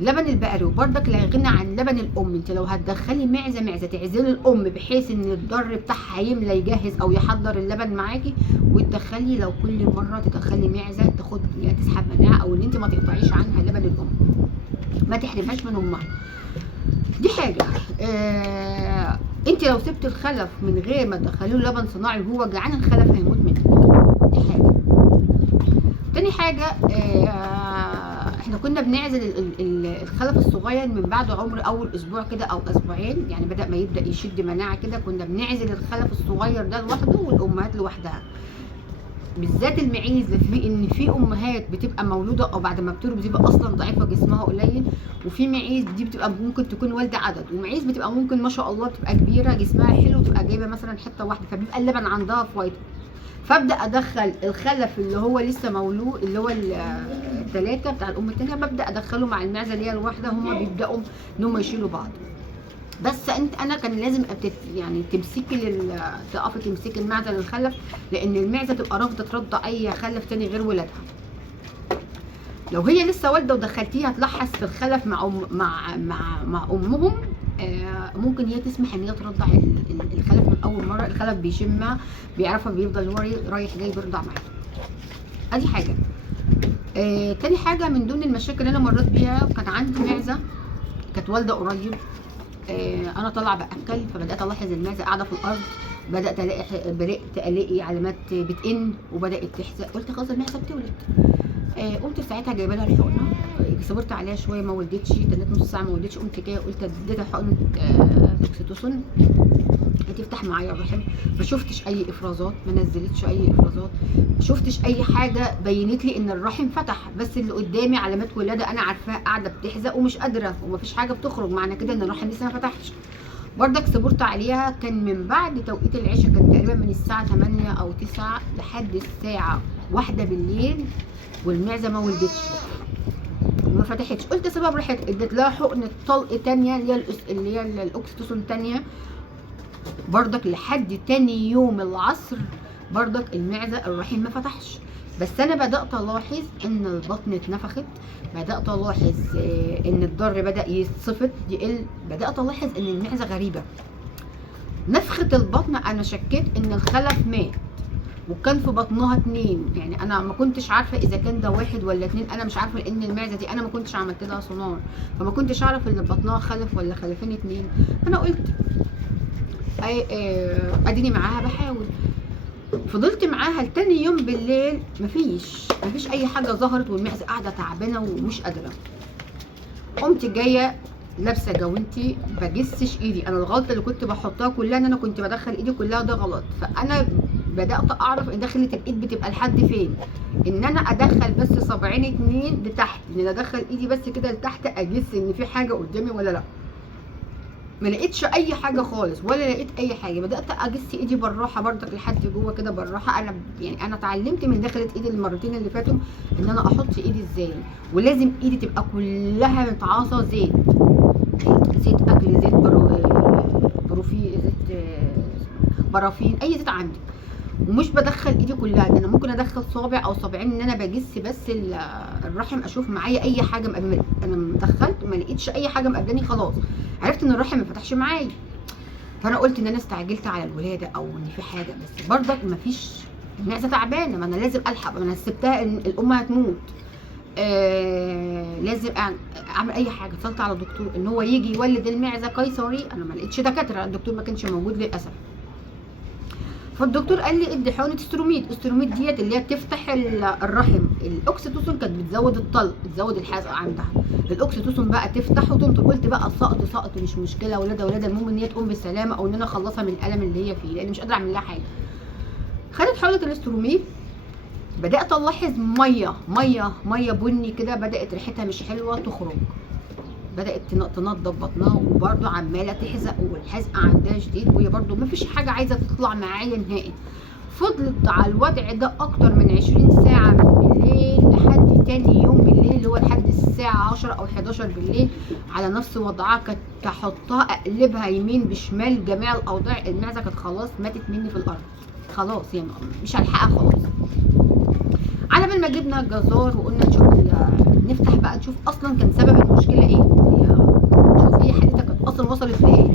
لبن البقري وبردك لا يغنى عن لبن الام. انت لو هتدخلي معزه تعزلي الام بحيث ان الضر بتاعها يملى يجهز او يحضر اللبن معاكي، وتدخلي لو كل مره تدخلي معزه تاخد يعني تسحب مناعه او ان انت ما تقطعيش عنها لبن الام، ما تحرمهاش من امها. دي حاجه. انت لو سبت الخلف من غير ما تدخليه لبن صناعي وهو جعان الخلف هيموت منك. دي حاجه. تاني حاجه احنا كنا بنعزل الخلف الصغير من بعد عمر اول اسبوع كده او اسبوعين، يعني بدا ما يبدا يشد مناعه كده كنا بنعزل الخلف الصغير ده لوحده والامهات لوحدها. بالذات المعيز في ان في امهات بتبقى مولوده او بعد ما بتولد بتبقى اصلا ضعيفه جسمها قليل، وفي معيز دي بتبقى ممكن تكون والده عدد، ومعيز بتبقى ممكن ما شاء الله بتبقى كبيره جسمها حلو تبقى جايبه مثلا حته واحده فبيبقى اللبن عندها فايض. فابدا ادخل الخلف اللي هو لسه مولود اللي هو الثلاثه بتاع الام الثانيه، ببدا ادخله مع المعزه اللي هي الواحده، هم بيبداوا ان هم يشيلوا بعض. بس انا كان لازم يعني تمسكي تقفي تمسكي المعزه للخلف، لان المعزه تبقى رافضه ترضع اي خلف تاني غير ولادها. لو هي لسه والده ودخلتيها تلحس في الخلف مع امهم، ممكن هي تسمح ان هي ترضع الخلف من اول مره. الخلف بيشمها بيعرفها بيفضل هو رايح جاي بيرضع معاها. ادي حاجه. تاني حاجه من ضمن المشاكل اللي انا مريت بيها، كان عندي معزه كانت والده قريب، انا طالعه باكل فبدات الاحظ المعزه قاعده في الارض، بدات الاقي علامات بتئن وبدات تحزق، قلت خلاص المعزه بتولد. قمت في ساعتها جايبه لها الحقنه، صبرت عليها شويه ما ولدتش، تنت نص ساعه ما ولدتش، قمت جايه قلت اديتها حقنه اوكسيتوسين هتفتح معايا الرحم. ما شفتش اي افرازات، ما نزلتش اي افرازات، ما شفتش اي حاجه بينت لي ان الرحم فتح، بس اللي قدامي علامات ولاده انا عارفاها قاعده بتحزق ومش قادره ومفيش حاجه بتخرج، معنى كده ان الرحم لسه ما فتحش. بردك صبرت عليها، كان من بعد توقيت العشاء، كان تقريبا من الساعه 8 او 9 لحد الساعه 1 بالليل والمعزه ما ولدتش وما فتحتش. قلت سبب ريحتها، اديت لها حقنه طلق تانية اللي هي الاوكسيتوسين تانية، بردك لحد تاني يوم العصر بردك المعزه الرحم ما فتحش. بس انا بدات الاحظ ان البطن اتنفخت، بدات الاحظ ان الضر بدا يتصفت يقل، بدات الاحظ ان المعزه غريبه. نفخه البطن انا شكيت ان الخلف مات، وكان في بطنها 2، يعني انا ما كنتش عارفه اذا كان ده 1 ولا 2، انا مش عارفه لان المعزه دي انا ما كنتش عملت لها سونار، فما كنتش اعرف ان بطنها خلف ولا خلفين 2. انا قلت اديني معاها بحاول. فضلت معاها لتاني يوم بالليل، مفيش اي حاجه ظهرت والمعزه قاعده تعبانه ومش قادره. قمت جايه لابسه جوانتي بجسش ايدي، انا الغلطه اللي كنت بحطها كلها ان انا كنت بدخل ايدي كلها، ده غلط. فانا بدات اعرف ان دخلة الايد بتبقى لحد فين، ان انا ادخل بس صبعين 2 لتحت، ان انا ادخل ايدي بس كده لتحت اجس ان في حاجه قدامي ولا لا. ما لقيتش اي حاجه خالص ولا لقيت اي حاجه، بدات اجس ايدي بالراحه بردك لحد جوه كده بالراحه. انا اتعلمت من دخلة ايدي المرتين اللي فاتوا ان انا احط ايدي ازاي، ولازم ايدي تبقى كلها متعاصه زيت اكل، زيت بروفين، زيت برافين، اي زيت عندي. ومش بدخل ايدي كلها، ده انا ممكن ادخل صابع او صابعين ان انا بجس بس الرحم اشوف معايا اي حاجه مقابلاني. انا دخلت ما لقيتش اي حاجه مقابلاني، خلاص عرفت ان الرحم ما فتحش معايا. فانا قلت ان انا استعجلت على الولاده او ان في حاجه، بس برضك ما فيش، المعزه تعبانه، ما انا لازم الحق، ما انا سبتها ان الام هتموت. لازم اعمل اي حاجه. اتصلت على دكتور ان هو يجي يولد المعزه قيصري، انا ما لقيتش دكاتره، الدكتور ما كانش موجود للاسف. فالدكتور قال لي ادي حقنه استروميد. استروميد ديت اللي هي بتفتح الرحم. الاوكسيتوسين كانت بتزود الطلق، بتزود الحزق عندها. الاوكسيتوسين بقى تفتح وتنطر. قلت بقى سقط مش مشكله، ولاده المهم ان هي تقوم بالسلامه، او ان انا اخلصها من الالم اللي هي فيه، لان مش قادره اعمل لها حاجه. خدت حقنه الاستروميد، بدات الاحظ ميه بني كده، بدات ريحتها مش حلوه تخرج، بدات تنضف بطنها، وبرده عماله تحزق، والحزق عندها شديد، وهي برده مفيش حاجه عايزه تطلع معايا نهائي. فضلت على الوضع ده اكتر من 20 ساعه من بالليل لحد تاني يوم بالليل، اللي هو لحد الساعه 10 او 11 بالليل، على نفس وضعها. كنت احطها اقلبها يمين بشمال، جميع الاوضاع. المعزه كانت خلاص ماتت مني في الارض، خلاص يعني مش هلحقها خلاص. على بال ما جبنا الجزار وقلنا نفتح بقى نشوف اصلا كان سبب المشكله ايه، نشوف هي حالتها كانت اصلا وصلت لايه.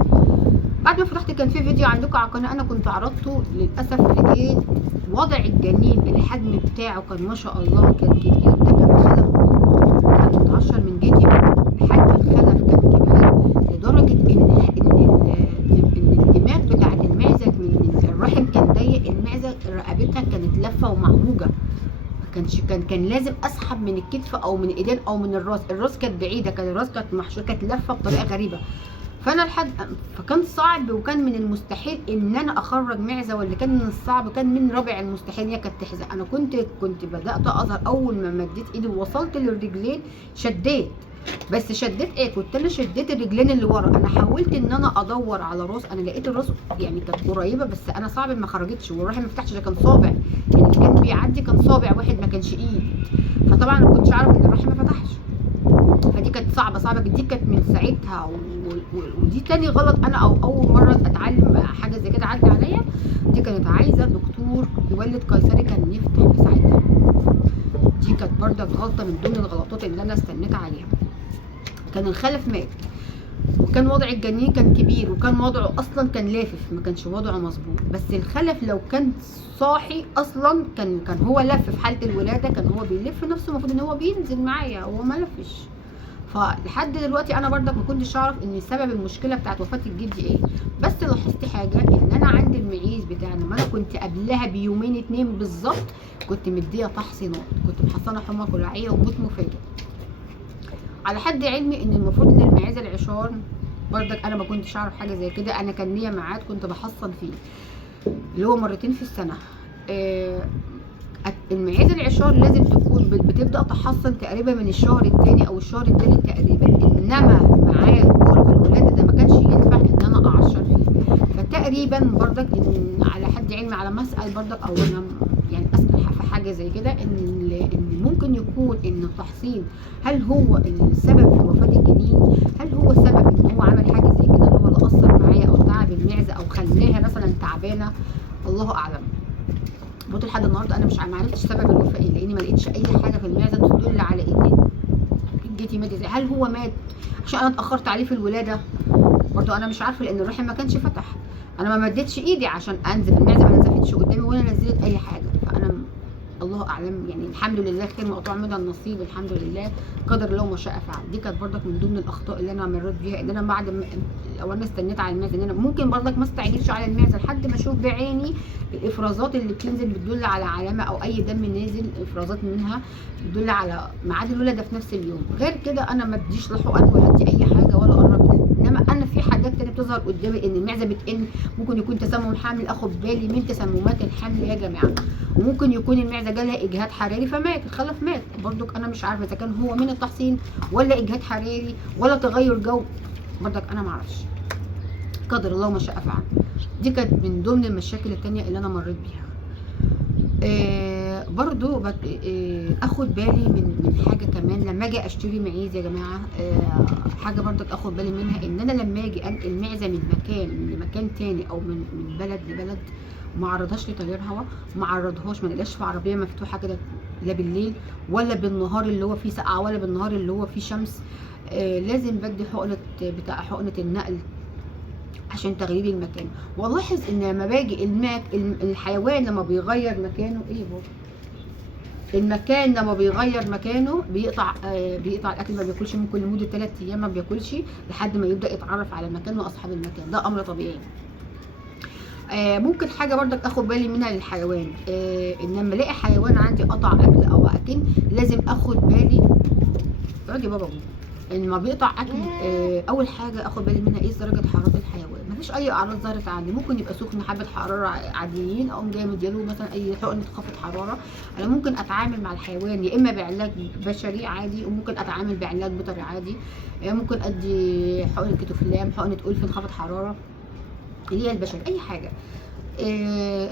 بعد ما فتحت كان في فيديو عندكم على القناه انا كنت عرضته، للاسف لقيت وضع الجنين، الحجم بتاعه كان ما شاء الله كان كبير. ده كان خلف، كان متعشر من جدي، حجم الخلف كان كبير لدرجه ان الدماغ بتاعت المعزه من الرحم كان ضيق. المعزه رقبتها كانت لفه ومعوجه، كان لازم اسحب من الكتف او من الايدين او من الراس كانت بعيده، كان الراس كانت محشوره، كانت لفه بطريقه غريبه. فكان صعب، وكان من المستحيل ان انا اخرج معزه، واللي كان من الصعب كان من رابع المستحيل هي كانت تحزق. انا كنت بدات اظهر اول ما مديت ايدي ووصلت للرجلين شديت، بس شديت ايه؟ كنت انا شديت الرجلين اللي ورا. انا حاولت ان انا ادور على راس، انا لقيت الراس يعني كانت قريبه، بس انا صعب ما خرجتش، والرحم ما فتحش، ده كان صابع يعني، اللي كان بيعدي كان صابع واحد ما كانش ايد. فطبعا ما كنتش اعرف ان الرحم ما فتحش. فدي كانت صعبه، دي كانت من ساعتها ودي تاني غلط انا، او اول مره اتعلم حاجه زي كده عدى عليا. دي كانت عايزه دكتور يولد قيصري كان يفتح في ساعتها. دي كانت برضك غلطه من ضمن الغلطات اللي انا استنيت عليها. كان الخلف مات، وكان وضع الجنين كان كبير، وكان وضعه اصلا كان لافف، ما كانش وضعه مظبوط. بس الخلف لو كان صاحي اصلا كان هو لف في حاله الولاده، كان هو بيلف نفسه، المفروض ان هو بينزل معايا، هو ما لفش. فلحد دلوقتي انا برضك ما كنتش اعرف ان سبب المشكله بتاعت وفاه الجدي ايه. بس لاحظت حاجه، ان انا عندي المعيز بتاعنا، ما انا كنت قبلها بيومين 2 بالظبط كنت مديه تحصينات، كنت محصنه حمى كلاعيه وموت مفاجئ. على حد علمي ان المفروض ان المعيز العشار برضك انا ما كنتش اعرف حاجه زي كده. انا كان ليا ميعاد كنت بحصن فيه، اللي هو مرتين في السنه. المعيز العشار لازم تكون بتبدا تحصن تقريبا من الشهر الثاني او الشهر الثالث تقريبا، انما ميعاد قرب الولاده ده ما كانش ينفع ان انا اعشر فيه. فتقريبا برضك ان على حد علمي، على ما اسال برضك او انا يعني اسال في حاجه زي كده، ان ممكن يكون ان التحصين هل هو السبب في وفاه الجنين؟ هل هو سبب ان هو عمل حاجه زي كده، اللي هو اللي اثر معايا او تعب المعزه او خلاها مثلا تعبانه؟ الله اعلم. برضه لحد النهارده انا مش عرفتش سبب الوفاه ايه، لاني ما لقيتش اي حاجه في المعزه تدل على ان جدي مات ازاي. هل هو مات عشان انا اتاخرت عليه في الولاده؟ برضه انا مش عارفه، لان الرحم ما كانش فتح. انا ما مديتش ايدي عشان انزف، المعزه ما نزفتش قدامي ولا نزلت اي حاجه. فانا الله اعلم يعني، الحمد لله خير مقطوع منها النصيب، الحمد لله قدر الله ما شاء فعل. دي كانت برضك من ضمن الاخطاء اللي انا مريت بيها، ان انا بعد ما لو انا استنيت على المعزه، ان انا ممكن برضك ما استعجلش على المعزه لحد ما اشوف بعيني الافرازات اللي بتنزل بتدل على علامه، او اي دم نازل افرازات منها بتدل على ميعاد الولاده في نفس اليوم. غير كده انا ما اديش لا حقن ولا ادي اي حاجه ولا اقرب منها. انما انا في حاجات تانية بتظهر قدامي، ان المعزه بتقل، ممكن يكون تسمم حمل، اخد بالي من تسممات الحمل يا جماعه. وممكن يكون المعزه جالها اجهاد حراري فمات، الخلف مات. برضك انا مش عارفه اذا كان هو من التحصين ولا اجهاد حراري ولا تغير جو، برضك انا ما اعرفش، قدر الله ما شاء فعل. دي كانت من ضمن المشاكل التانية اللي انا مريت بيها. برضو اخد بالي من حاجه كمان لما اجي اشتري معيز يا جماعه. حاجه برضك اخد بالي منها، ان انا لما اجي انقل معزه من مكان لمكان تاني، او من بلد لبلد، ما اعرضهاش لتيار هواء، ما اعرضهاش، ما نقلهاش في عربيه مفتوحه كده، لا بالليل ولا بالنهار اللي هو فيه سقعه ولا بالنهار اللي هو فيه شمس. لازم بدي حقنه النقل عشان تغيير المكان. والاحظ ان لما باجي الحيوان لما بيغير مكانه، ايه بابا المكان لما بيغير مكانه بيقطع الاكل، ما بياكلش ممكن لمده 3 ايام ما بياكلش لحد ما يبدا يتعرف على المكان واصحاب المكان. ده امر طبيعي. ممكن حاجه برضك اخد بالي منها للحيوان، ان لما الاقي حيوان عندي قطع اكل او اكل لازم اخد بالي. اقعد يا بابا. لما بيقطع اكل اول حاجه اخد بالي منها ايه درجه حراره الحيوان. مفيش اي اعراض ظهرت عندي، ممكن يبقى سخن حبه حراره عاديين، اقوم جايه مديله مثلا اي حقنه خفض حراره. انا ممكن اتعامل مع الحيوان يا اما بعلاج بشري عادي، وممكن اتعامل بعلاج بيطري عادي. ممكن ادي حقنه كتوفلام، حقنه ألفين خفض حراره اللي هي البشري، اي حاجه.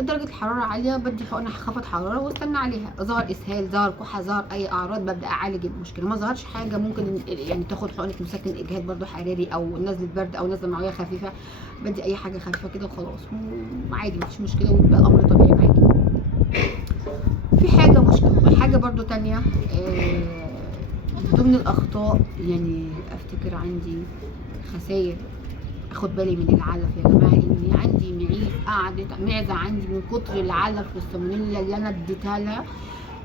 درجه الحراره عاليه بدي حقنه خفض حراره واستنى عليها. ظهر اسهال، ظهر كحه، ظهر اي اعراض ببدا اعالج المشكله. ما ظهرش حاجه ممكن يعني تاخد حقنه مسكن اجهاد برضو حراري او نزله برد او نزله معويه خفيفه. بدي اي حاجه خفيفه كده وخلاص عادي مفيش مشكله ويبقى الامر طبيعي معاكي. في حاجه برضو تانية ضمن الاخطاء، يعني افتكر عندي خسائر اخد بالي من العلف يا جماعه. اني عندي معيز قعدت معزه عندي من كتر العلف والسالمونيلا اللي انا اديتها لها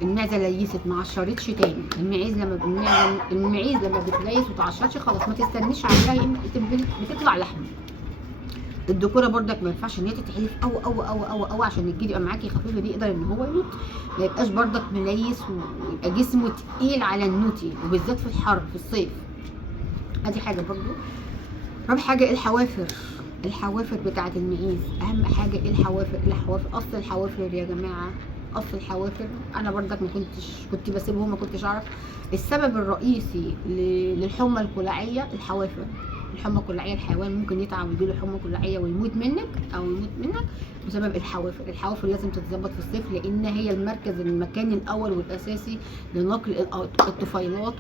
المعزه ليست ما عشرتش تاني. المعيز لما بتليس وتعشرش خلاص ما تستنيش عليها بتطلع لحم. الذكوره برضك ما ينفعش ان هي تتحلف او عشان الجلد يبقى معاكي خفيفه دي يقدر ان هو ينط، ما يبقاش برضك مليس ويبقى جسمه تقيل على النوتي وبالذات في الحر في الصيف. ادي حاجه برضو. رابع حاجه الحوافر بتاعه المعيز. اهم حاجه الحوافر اصل الحوافر يا جماعه، اصل الحوافر. انا برضك كنت بسيبهم، ما كنتش اعرف السبب الرئيسي للحمى الكلاعيه. الحوافر، الحمى الكلاعيه الحيوان ممكن يتعب ويجيله حمى كلاعيه ويموت منك بسبب الحوافر لازم تتظبط في الصيف، لان هي المكان الاول والاساسي لنقل الطفيلات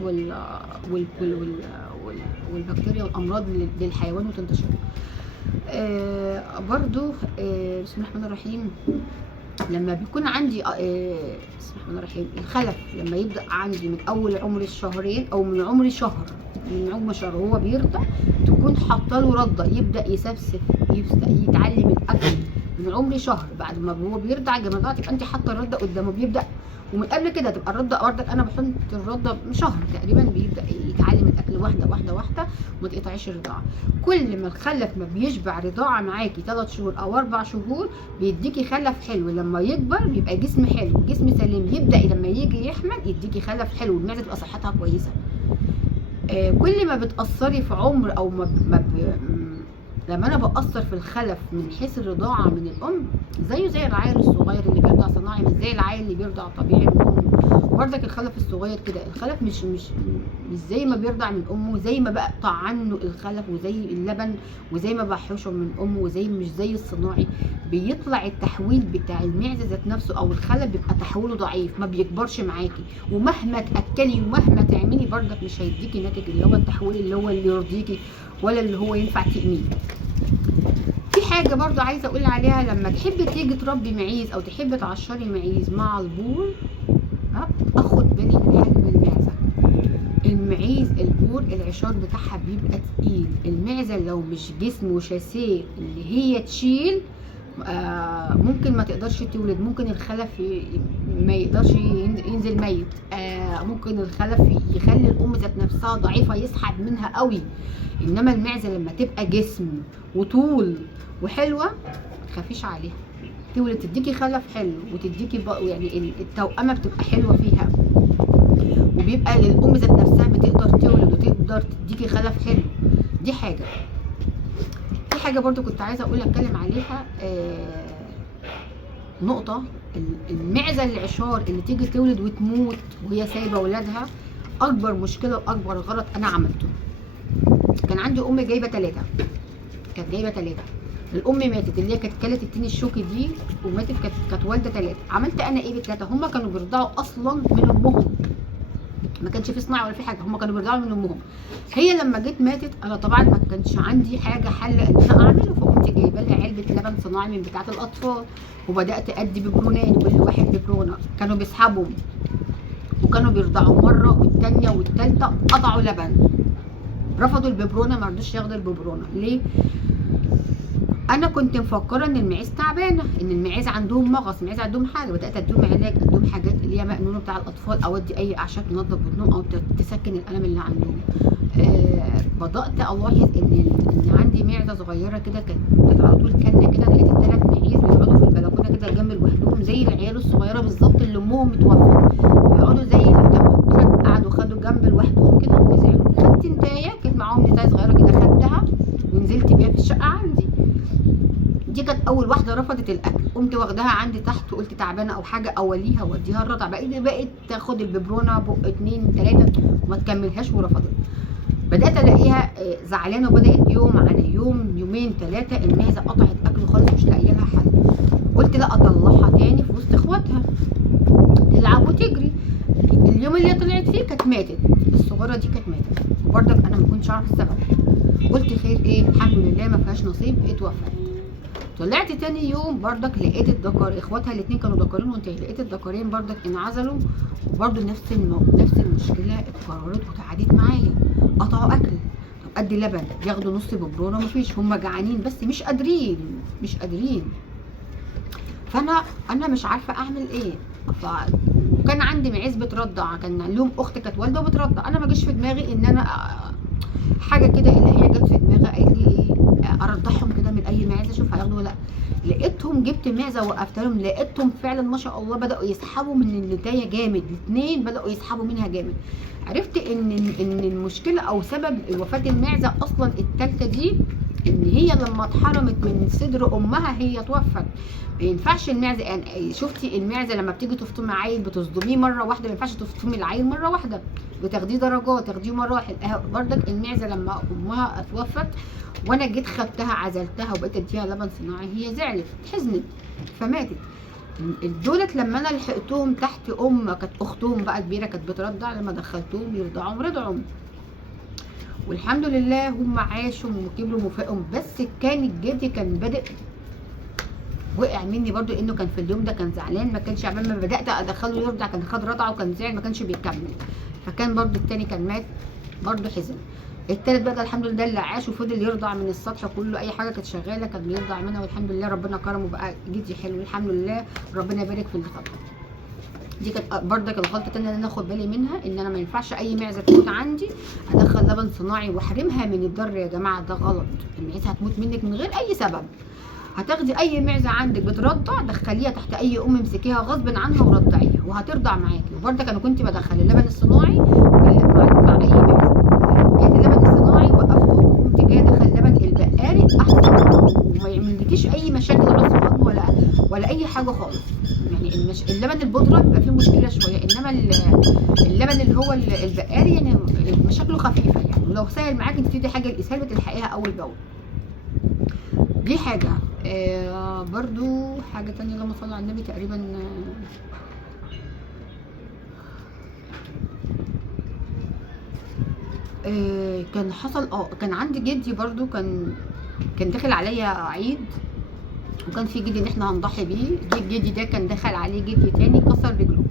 والبكتيريا والامراض للحيوان وتنتشر. برضو بسم الله الرحمن الرحيم. لما بيكون عندي بسم الله الرحمن الرحيم الخلف لما يبدا عندي من اول عمر الشهرين او من عمر شهر، من عمر شهر وهو بيرضع، تكون حاطه له رده يبدا يسفسف يتعلم الاكل من عمر شهر. بعد ما هو بيرضع جماعه تبقى انت حاطه الرده قدامه بيبدا، ومن قبل كده تبقى الرده برضك انا بحط الرده من شهر تقريبا بيبدا يتعلم الاكل واحده وما تقطعيش الرضاعه. كل ما الخلف ما بيشبع رضاعه معاكي 3 شهور او 4 شهور بيديكي خلف حلو. لما يكبر بيبقى جسم حلو جسم سليم، يبدا لما يجي يحمل يديكي خلف حلو، المعده تبقى صحتها كويسه. كل ما بتاثري في عمر او لما انا باثر في الخلف من حيث الرضاعه من الام زي العيل الصغير اللي بيرضع صناعي، مش زي العيل اللي بيرضع طبيعي من امه. برضك الخلف الصغير كده، الخلف مش زي ما بيرضع من امه، زي ما بقطع عنه الخلف وزي اللبن وزي ما بحوشه من امه مش زي الصناعي. بيطلع التحويل بتاع المعده ذات نفسه او الخلف بيبقى تحويله ضعيف، ما بيكبرش معاكي، ومهما تاكلي ومهما تعملي برضك مش هيديكي ناتج اللي هو التحويل اللي يرضيكي ولا اللي هو ينفع تقنيه. في حاجه برضو عايزه اقول عليها، لما تحبي تيجي تربي معيز او تحبي تعشري معيز مع البور، اخد بالي من حجم المعزه. المعيز البور العشار بتاعها بيبقى تقيل، المعزه لو مش جسم وشاسيه اللي هي تشيل ممكن ما تقدرش تولد، ممكن الخلف ما يقدرش ينزل ميت، ممكن الخلف يخلي الام ذات نفسها ضعيفه يسحب منها قوي. انما المعزه لما تبقى جسم وطول وحلوه متخافيش عليها، تولد تديكي خلف حلو وتديكي يعني التوأمه بتبقى حلوه فيها، وبيبقى الام ذات نفسها بتقدر تولد وتقدر تديكي خلف حلو. دي حاجه. في حاجه برضو كنت عايزه اتكلم عليها، نقطه المعزه العشار اللي تيجي تولد وتموت وهي سايبه ولادها، اكبر مشكله واكبر غلط انا عملته. كان عندي ام جايبه 3، كانت جايبه 3، الام ماتت اللي هي كانت كلت التين الشوكي دي وماتت، كانت والده 3. عملت انا ايه ب3؟ هم كانوا بيرضعوا اصلا من امهم، ما كانش في صناعه ولا في حاجه، هم كانوا بيرضعوا من امهم. هي لما جت ماتت انا طبعا ما كانش عندي حاجه حل ان انا اعمله، فقمت جايبه لها علبه لبن صناعي من بتاعه الاطفال وبدات ادي ببرونات، كل واحد ببرونه. كانوا بيسحبوا وكانوا بيرضعوا مره والثانيه والثالثه قطعوا لبن، رفضوا الببرونه، ما رضوش ياخدوا الببرونه. ليه؟ انا كنت مفكره ان المعيز تعبانه، ان المعيز عندهم مغص، المعيز عندهم حاجه، بدات اديهم علاج، اديهم حاجات اللي هي مأنونه بتاع الاطفال، او ادي اي اعشاب تنظف بطنهم او تسكن الالم اللي عندهم. بدات الاحظ ان عندي معده صغيره كده، كانت على طول كانه كده. لقيت الثلاث معيز بيقعدوا في البلكونه كده جنب لوحدهم، زي العيال الصغيره بالظبط اللي امهم متوفت، بيقعدوا زي دول قعدوا خدوا جنب لوحدهم كده وزعلوا. خدت نتايه، كانت معاهم نتايه صغيره كده، خدتها ونزلت بيها في الشقه عندي. دي كانت اول واحده رفضت الاكل، قمت واخداها عندي تحت وقلت تعبانه او حاجه اوليها واديها الرضع. بقيت تاخد الببرونه بق 2 3 وما تكملهاش ورفضت. بدات الاقيها زعلانه، وبدات يوم على يوم، يومين 3 المعزه قطعت اكل خالص، مش لاقيه لها حل. قلت لا اطلعها تاني في وسط اخواتها تلعب وتجري. اليوم اللي طلعت فيه كانت ماتت، الصغيره دي كانت ماتت، وبرضك انا ما كنتش اعرف السبب. قلت خير ايه، الحمد لله ما فيهاش نصيب، اتوفت. طلعت تاني يوم بردك لقيت الدكار، اخواتها الاثنين كانوا دكارين وانتهي، لقيت الدكارين بردك انعزلوا، وبرده نفس المشكله اتكررت وتعادت معايا. قطعوا اكل، طب ادي لبن، ياخدوا نص ببرونه، مفيش، هم جعانين بس مش قادرين. فانا مش عارفه اعمل ايه. وكان عندي معيز بترضع، كان لهم اخت كانت والده وبترضع. انا ما جاش في دماغي ان انا حاجه كده اللي هي جت في دماغي، قالت لي ايه، ارضعهم كده من اي معزه اشوف هياخدوا ولا لا. لقيتهم جبت معزه وقفت لهم، لقيتهم فعلا ما شاء الله بداوا يسحبوا من النتايه جامد، الاثنين بداوا يسحبوا منها جامد. عرفت ان المشكله او سبب وفاه المعزه اصلا الثالثه دي، ان هي لما اتحرمت من صدر امها هي توفت. ما ينفعش المعزه، يعني شفتي المعزه لما بتيجي تفطمي عيل بتصدميه مره واحده، ما ينفعش تفطمي العيل مره واحده، بتاخديه درجات، تاخديه مراحل. بردك المعزه لما امها اتوفت وانا جيت خدتها عزلتها وبقيت اديها لبن صناعي، هي زعلت حزنت فماتت. دولت لما انا لحقتهم تحت كانت اختهم بقى كبيره كانت بترضع، لما دخلتهم يرضعوا رضعوا، والحمد لله هم عاشوا وكبروا وفاقهم. بس كان الجدي كان بادئ وقع مني برضو، لانه كان في اليوم ده كان زعلان، ما كانش عبال ما بدات ادخله يرضع كان خد رضعه وكان زعل، ما كانش بيكمل. فكان برضو التاني كان مات برضو حزن. التالت بقى الحمد لله اللي عاش وفضل يرضع من السطح كله، اي حاجه كانت شغاله كان بيرضع منها، والحمد لله ربنا كرمه بقى جدي حلو الحمد لله، ربنا يبارك في اللي خده. دي كانت بردك الغلطه التانيه اللي انا اخد بالي منها، ان انا ما ينفعش اي معزه تموت عندي ادخل لبن صناعي واحرمها من الضر. يا جماعه ده غلط، المعزه هتموت منك من غير اي سبب. هتاخدي اي معزه عندك بترضع دخليها تحت اي ام، امسكيها غصب عنها ورضعيها وهترضع معاكي. وبرضك انا كنت بدخل اللبن الصناعي مع اي معزه. جيت اللبن الصناعي وقفته، كنت جايه ادخل اللبن البقاري احسن، وما يعملكيش اي مشاكل عصبان ولا اي حاجه خالص. يعني اللبن البودره بيبقى فيه مشكله شويه، انما اللبن اللي هو البقاري يعني مشاكله خفيفه، يعني ولو سهل معاكي انت تدي حاجه الاسهال بتلحقيها اول باول. دي حاجه. برضو حاجه تانية اللهم صل على النبي تقريبا. كان حصل كان عندي جدي برضو كان داخل عليا عيد، وكان في جدي ان احنا هنضحي بيه. الجدي ده كان دخل عليه جدي تاني كسر رجله.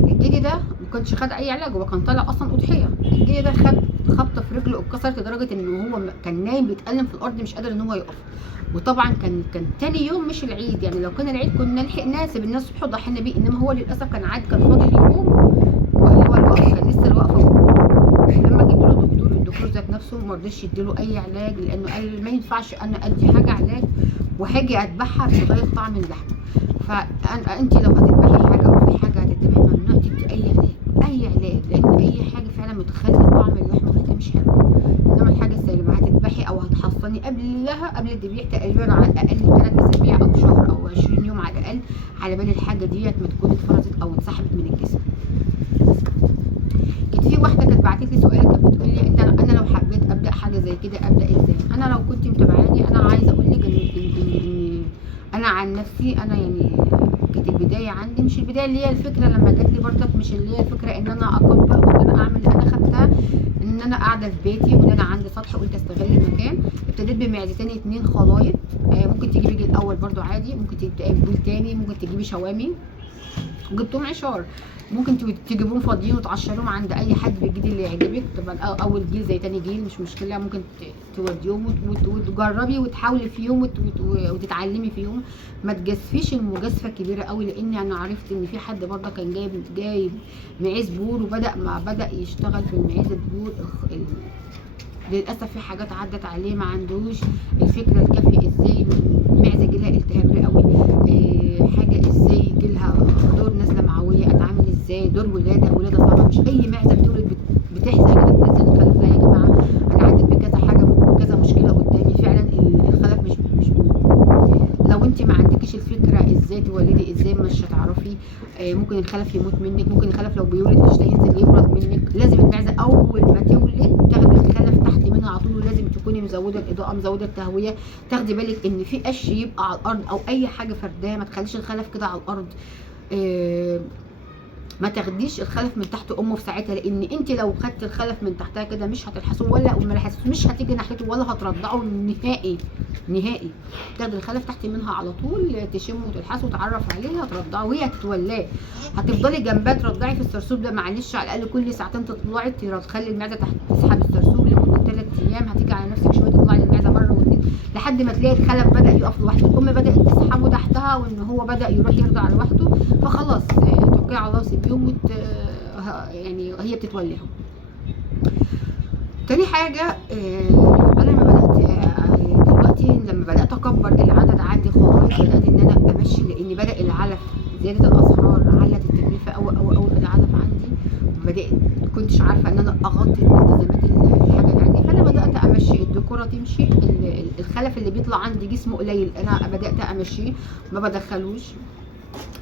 الجدي ده ما كانش خد اي علاج، هو كان طالع اصلا اضحيه. الجدي ده خد خبطه في رجله اتكسرت لدرجه ان هو كان نايم بيتألم في الارض مش قادر ان هو يقف. وطبعا كان تاني يوم مش العيد، يعني لو كان العيد كنا لحقناه سيبناه الصبح وضحينا بيه، انما هو للاسف كان عاد كان فاضل يوم هو الوقفه، كان لسه الوقفه. لما جبت له الدكتور ذات نفسه ما رضيش يديله اي علاج، لانه قال ما ينفعش انا ادي حاجه علاج وهاجي اذبحها بتغير طعم اللحمه. فانت لو هتذبحي حاجه او في حاجه هتذبحي ممنوع تدي اي علاج، لان اي حاجه فعلا بتخلي طعم اللحمه بتاعتها مش حلو. انما الحاجه السالمه هتذبحي او هتحصني قبل الذبيح تقريبا على الاقل 3 اسابيع او شهر او 20 يوم على الاقل، على بال الحاجه ديت ما تكون اتفرزت او اتسحبت من الجسم. كانت في واحده كانت بعتت لي سؤال، كانت بتقول لي انا لو حبيت ابدا حاجه زي كده ابدا ازاي؟ انا لو كنت متابعاني انا عايزه اقول لك ان انا عن نفسي انا يعني كانت البدايه عندي، مش البدايه اللي هي الفكره لما جات لي برضك، مش اللي هي الفكره ان انا اكبر وان انا اعمل. انا خدتها ان انا قاعده في بيتي وان انا عندي سطح، قلت استغل المكان. ابتديت بمعزتين 2 خلايط. ممكن تجيبي جيل الاول برضو عادي، ممكن تبداي بجيل تاني، ممكن تجيبي شوامي وجبتهم عشار. ممكن تجيبوهم فاضيين وتعشروهم عند اي حد بالجيل اللي يعجبك، طبعا اول جيل زي تاني جيل مش مشكله، ممكن توديهم وتجربي وتحاولي فيهم وتتعلمي فيهم. ما تجازفيش المجازفه كبيره قوي، لان انا عرفت ان في حد برضه كان جايب معيز بور، وبدا ما بدا يشتغل في المعيز البور للاسف في حاجات عدت عليه ما عندوش الفكره الكافيه ازاي المعزه يجيلها التهاب رئوي، حاجه ازاي يجيلها دور نازله معويه، اتعامل ازاي، دور ولاده صعبه. مش اي معزه بتولد بتحزق كده تنزل الخلف. لا يا جماعه، انا عدت بكذا حاجه بكذا مشكله قدامي فعلا. الخلف مش لو انت ما عندكيش الفكره ازاي تولدي ازاي مش هتعرفي. ممكن الخلف يموت منك، ممكن الخلف لو بيولد مش هينزل يبرد منك. لازم المعزه اول ما تولد تاخدي الخلف تحت منها على طول، ولازم تكوني مزوده الاضاءه مزوده التهويه. تاخدي بالك ان في قش يبقى على الارض او اي حاجه فرداه، ما تخليش الخلف كده على الارض. ما تاخديش الخلف من تحت امه في ساعتها، لان انت لو خدت الخلف من تحتها كده مش هتلحسوه ولا مش هتيجي ناحيته ولا هترضعه نهائي نهائي. تاخدي الخلف تحت منها على طول، تشمه وتلحسه وتعرف عليه، هترضعه وهي تتولاه. هتفضلي جنبها ترضعي في السرسوب ده، معلش على الاقل كل ساعتين تطلعي تخلي المعده تحت تسحب السرسوب لمده 3 ايام. هتيجي على نفسك شويه، تطلعي المعده مره واثنين لحد ما تلاقي الخلف بدا يقف لوحده، الام بدات تسحبه تحتها وان هو بدا يروح يرضع لوحده، فخلاص توكلي على الله سيبيهم يعني هي بتتوليهم. تاني حاجه انا لما بدات دلوقتي لما بدات اكبر العدد عندي خلاص، بدات ان انا امشي، لان بدا العلف زياده الاسعار علت التكلفه قوي في العلف عندي. بدات كنتش عارفه ان انا اغطي الالتزامات الحاجه اللي عندي، فانا بدات امشي الديكوره تمشي. الخلف اللي بيطلع عندي جسمه قليل انا بدات امشيه ما بدخلوش.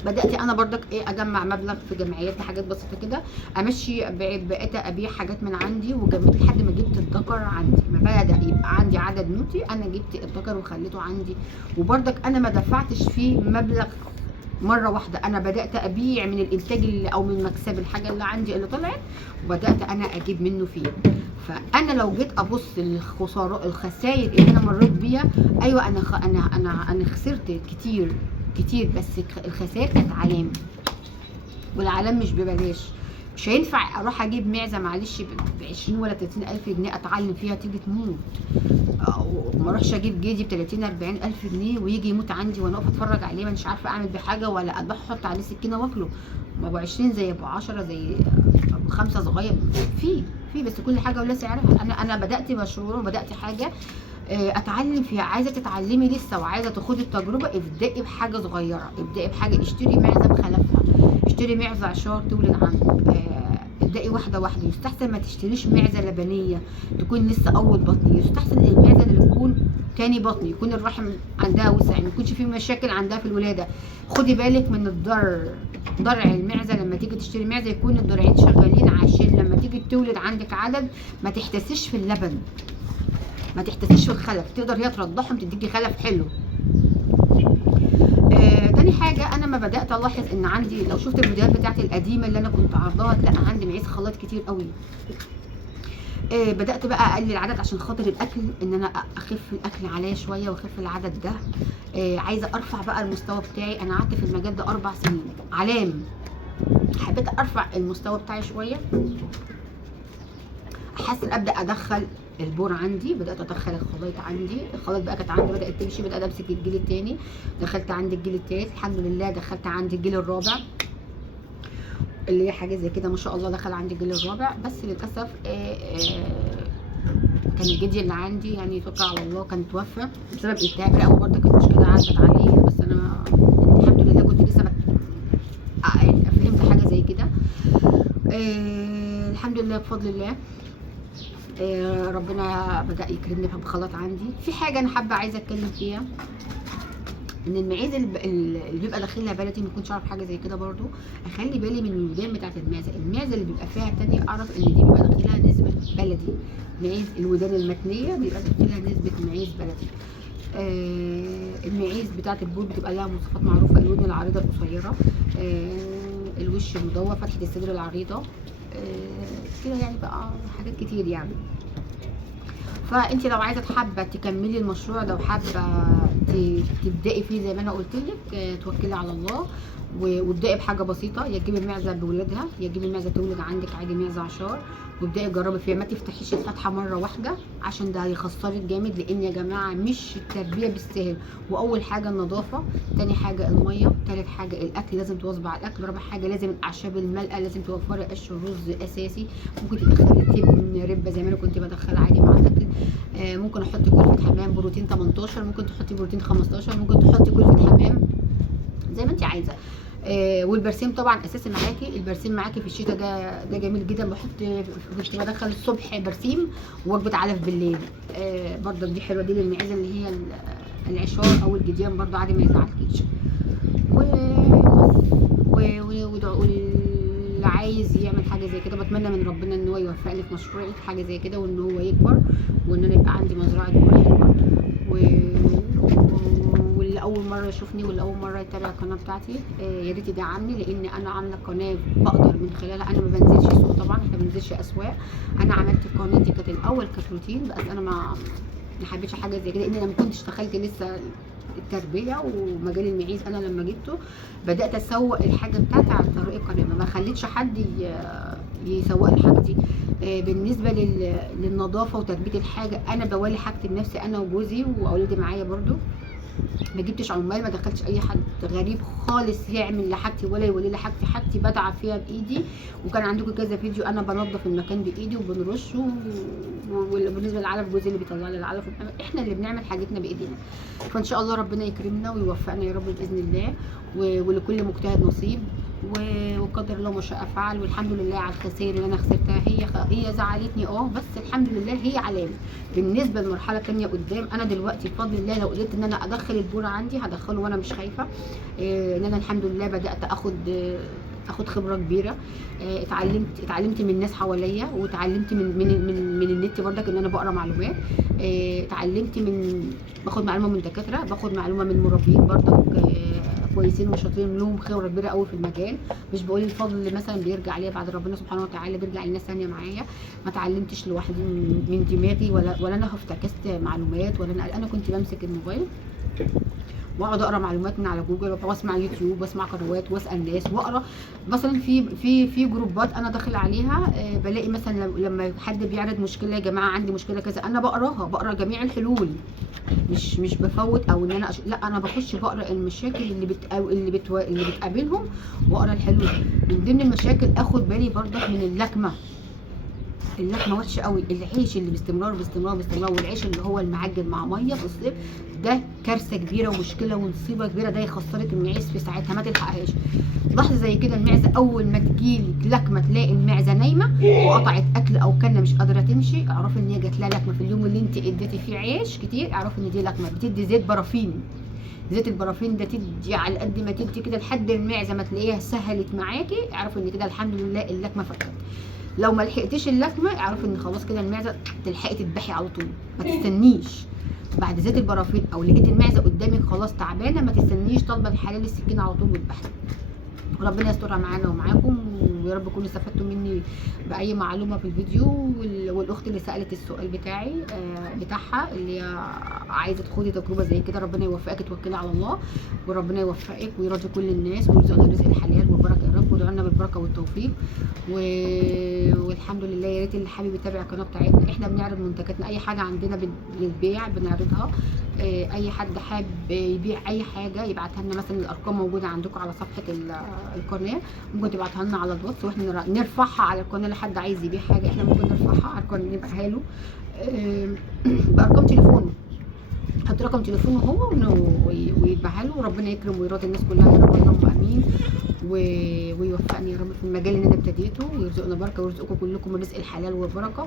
بدات انا برضك اجمع مبلغ في جمعيات لحاجات بسيطه كده امشي. بقيت ابيع حاجات من عندي وجمعت لحد ما جبت الذكر عندي. ما بدا يبقى عندي عدد نوتي انا جبت الذكر وخليته عندي، وبرضك انا ما دفعتش فيه مبلغ مره واحده. انا بدات ابيع من الانتاج اللي او من مكسب الحاجه اللي عندي اللي طلعت، وبدات انا اجيب منه فيه. فانا لو جيت ابص الخسائر اللي انا مريت بيها، ايوه انا خسرت كتير، بس الخسائر كانت علام، والعلام مش ببلاش. مش هينفع اروح اجيب معزه معلش ب 20 ولا 30 الف جنيه اتعلم فيها تيجي تموت، او ما اروحش اجيب جدي ب 30 40 الف جنيه ويجي يموت عندي وانا اقف اتفرج عليه مش عارفه اعمل بيه حاجه، ولا اذبحه احط عليه سكينه واكله. ما ابو 20 زي ابو 10 زي ابو 5 صغير، في بس كل حاجه ولا سعرها. انا بدات مشروع وبدات حاجه اتعلم فيها. عايزه تتعلمي لسه وعايزه تاخدي التجربه، ابدأي بحاجه صغيره، ابدأي بحاجه، اشتري معزه بخلفها، اشتري معزه عشار تولد عندك. ابدأي واحده. يستحسن ما تشتريش معزه لبنيه تكون لسه اول بطن، يستحسن المعزه اللي تكون تاني بطن، يكون الرحم عندها وسع، ما يكونش في مشاكل عندها في الولاده. خدي بالك من ضرع المعزه. لما تيجي تشتري معزه يكون الضرعين شغالين، عشان لما تيجي تولد عندك عدد ما تحتسيش في اللبن، ما تحتسيش في الخلف، تقدر هي ترضعهم تديكي خلف حلو. تاني حاجه انا ما بدات الاحظ ان عندي، لو شفت الفيديوهات بتاعتي القديمه اللي انا كنت عارضاها تلاقي عندي معيز خلاط كتير قوي. بدات بقى اقلل العدد عشان خاطر الاكل، ان انا اخف الاكل عليا شويه واخف العدد ده. عايزه ارفع بقى المستوى بتاعي. انا قعدت في المجال ده 4 سنين علام، حبيت ارفع المستوى بتاعي شويه، احسن، ابدا ادخل البور عندي، بدات ادخل الخلايط عندي. الخلايط بقى كانت عندي بدات تمشي، بدات امسك الجيل الثاني، دخلت عندي الجيل الثالث الحمد لله، دخلت عندي الجيل الرابع اللي هي حاجه زي كده ما شاء الله، دخل عندي الجيل الرابع. بس للاسف كان الجدي اللي عندي يعني توكل على الله كان توفى بسبب التهاب رئوي، برضه كانت مشكله عدت عليا، بس انا الحمد لله كنت لسه فهمت حاجه زي كده. الحمد لله بفضل الله. ربنا بدأ يكرمني بخلاط عندي. في حاجة أنا حابة عايزة أتكلم فيها، إن المعيز اللي بيبقى داخلها بلدي ما كنتش أعرف حاجة زي كده برضو. أخلي بالي من الودان بتاعة المعزة اللي بيبقى فيها تانية، أعرف إن دي بيبقى داخلها نسبة بلدي. معيز الودان المتنية بيبقى داخلها نسبة معيز بلدي. المعيز بتاعة البول بتبقى لها مواصفات معروفة، الودن العريضة القصيرة، الوش المدور، فتحة الصدر العريضة، كده يعني بقى حاجات كتير يعني. فانت لو عايزه حابه تكملي المشروع ده وحابه تبداي فيه زي ما انا قلت لك، توكلي على الله وابدأي بحاجه بسيطه، يا تجيبي المعزه بولادها، يا تجيبي المعزه تولد عندك عادي معزه عشار، وابدأي جربي فيها. ما تفتحيش الفتحه مره واحده عشان ده هيخسرك جامد، لان يا جماعه مش التربيه بالسهل. واول حاجه النظافه، تاني حاجه الميه، تالت حاجه الاكل لازم تواظبي على الاكل، رابع حاجه لازم الاعشاب المالئه، لازم توفري قش الرز اساسي. ممكن تدخلي تبن ربه زي ما انا كنت بدخل عادي مع الاكل. ممكن احط كلفه حمام بروتين 18، ممكن تحطي بروتين 15، ممكن تحطي كلفه حمام زي ما انت عايزه. والبرسيم طبعا اساسي معاكي. البرسيم معاكي في الشتاء ده جميل جدا. كنت بدخل الصبح برسيم ووجبه علف بالليل. برضه دي حلوه، دي للمعزه اللي هي العشار او الجديان، برضه عادي ما يزعلكيش. واللي عايز يعمل حاجه زي كده بتمنى من ربنا ان هو يوفقني في مشروعي في حاجه زي كده، وان هو يكبر، وان انا يبقى عندي مزرعه جوه حلوه. واللي اول مره يشوفني واللي اول مره يتابع القناه بتاعتي يا ريت يدعمني، لان انا عامله قناه بقدر من خلالها. انا ما بنزلش سوق طبعا، احنا ما بننزلش اسواق. انا عملت القناه دي كانت الاول كانت روتين، بس انا ما حبيتش حاجه زي كده، لان انا ما كنتش دخلت لسه التربيه ومجال المعيز. انا لما جبته بدات اسوق الحاجه بتاعتي عن طريق القناه، ما خليتش حد يسوق لي حاجتي. بالنسبه للنظافه وتربيه الحاجه، انا بولي حاجتي بنفسي انا وجوزي واولادي معايا برضو. ما جبتش عمال، ما دخلتش اي حد غريب خالص يعمل لحاجتي ولا يولي لي حاجتي. حاجتي بدعى فيها بايدي، وكان عندكم كذا فيديو انا بنظف المكان بايدي وبنرشه. وبالنسبه للعلف جوزي اللي بيطلع لي العلف، احنا اللي بنعمل حاجتنا بايدينا. فان شاء الله ربنا يكرمنا ويوفقنا يا رب باذن الله، ولكل مجتهد نصيب، وقدر الله ما شاء فعل. والحمد لله على الخسائر اللي انا خسرتها، هي زعلتني بس الحمد لله هي علامه. بالنسبه للمرحله الثانيه قدام، انا دلوقتي بفضل الله لو قدرت ان انا ادخل البورة عندي هدخله وانا مش خايفه. ان انا الحمد لله بدات اخد خبره كبيره. اتعلمت من ناس حواليا، واتعلمت من النت برضك ان انا بقرا معلومات. اتعلمت باخد معلومه من دكاتره، باخد معلومه من مربين برضك كويسين وشاطرين لهم خبره كبيره قوي في المجال. مش بقول الفضل مثلا بيرجع ليا بعد ربنا سبحانه وتعالى، بيرجع لناس ثانيه معايا. ما اتعلمتش لوحدي من دماغي، ولا انا افتكست معلومات، ولا انا كنت بمسك الموبايل واقعد اقرا معلومات من على جوجل، واسمع يوتيوب، واسمع قنوات، واسال ناس، واقرا مثلا في جروبات انا داخله عليها. بلاقي مثلا لما حد بيعرض مشكله، يا جماعه عندي مشكله كذا، انا بقرا جميع الحلول. مش بفوت او ان انا لا، انا بخش بقرا المشاكل اللي بتقابلهم، واقرا الحلول. من ضمن المشاكل اخد بالي برضك من اللكمه وحشه قوي. العيش اللي باستمرار، والعيش اللي هو المعجن مع ميه في الصيف، ده كارثه كبيره ومشكله ونصيبه كبيره. ده يخسرك المعيز في ساعتها ما تلحقهاش. لحظه زي كده المعزه اول ما تجيلك لكمه، تلاقي المعزه نايمه وقطعت اكل او كانه مش قادره تمشي، اعرفي ان هي جات لها لكمه. في اليوم اللي انت اديتي فيه عيش كتير، اعرفي ان دي لكمه. بتدي زيت برافين. زيت البرافين ده تدي على قد ما تدي كده لحد المعزه ما تلاقيها سهلت معاكي، اعرفي ان كده الحمد لله اللكمه فكت. لو ما لحقتيش اللكمه اعرفي ان خلاص كده المعزه تلحقي تذبحي على طول، ما تستنيش بعد زيت البرافين. او لقيت المعزه قدامك خلاص تعبانه، ما تستنيش، طالبه الحلال السكينه على طول وتذبحي. ربنا يسترها معانا ومعاكم، ويا رب تكونوا استفدتوا مني باي معلومه في الفيديو. والاخت اللي سالت السؤال بتاعها اللي هي عايزه تاخدي تجربه زي كده، ربنا يوفقك، توكلي على الله، وربنا يوفقك ويرضي كل الناس، ويرزقنا الرزق الحلال والبركه يا رب، وادعوا لنا بالبركه والتوفيق. والحمد لله. يا ريت اللي حابب يتابع القناه بتاعتنا، احنا بنعرض منتجاتنا، اي حاجه عندنا للبيع بنعرضها. اي حد حابب يبيع اي حاجه يبعتها لنا، مثلا الارقام موجوده عندكم على صفحه القناه، ممكن تبعتها لنا على الواتس واحنا نرفعها على القناه. لحد عايز يبيع حاجه احنا ممكن نرفعها على القناه نبيعها له بارقام تليفونه. حط رقم تليفونه هو ويبيعها له، وربنا يكرم ويراضي الناس كلها يا رب، اللهم امين. ويوفقني يا رب في المجال اللي انا ابتديته، ويرزقنا بركه، ويرزقكم كلكم الرزق الحلال والبركه،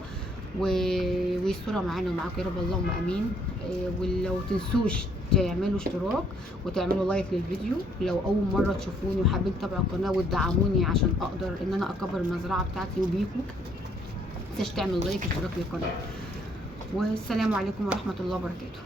ويسترها معانا ومعاكم يا رب، اللهم امين. ولو تنسوش تعملوا اشتراك وتعملوا لايك للفيديو لو اول مره تشوفوني وحابين تتابعوا القناه وتدعموني عشان اقدر ان انا اكبر المزرعه بتاعتي وبيكم. متنساش تعمل لايك واشتراك للقناه. والسلام عليكم ورحمه الله وبركاته.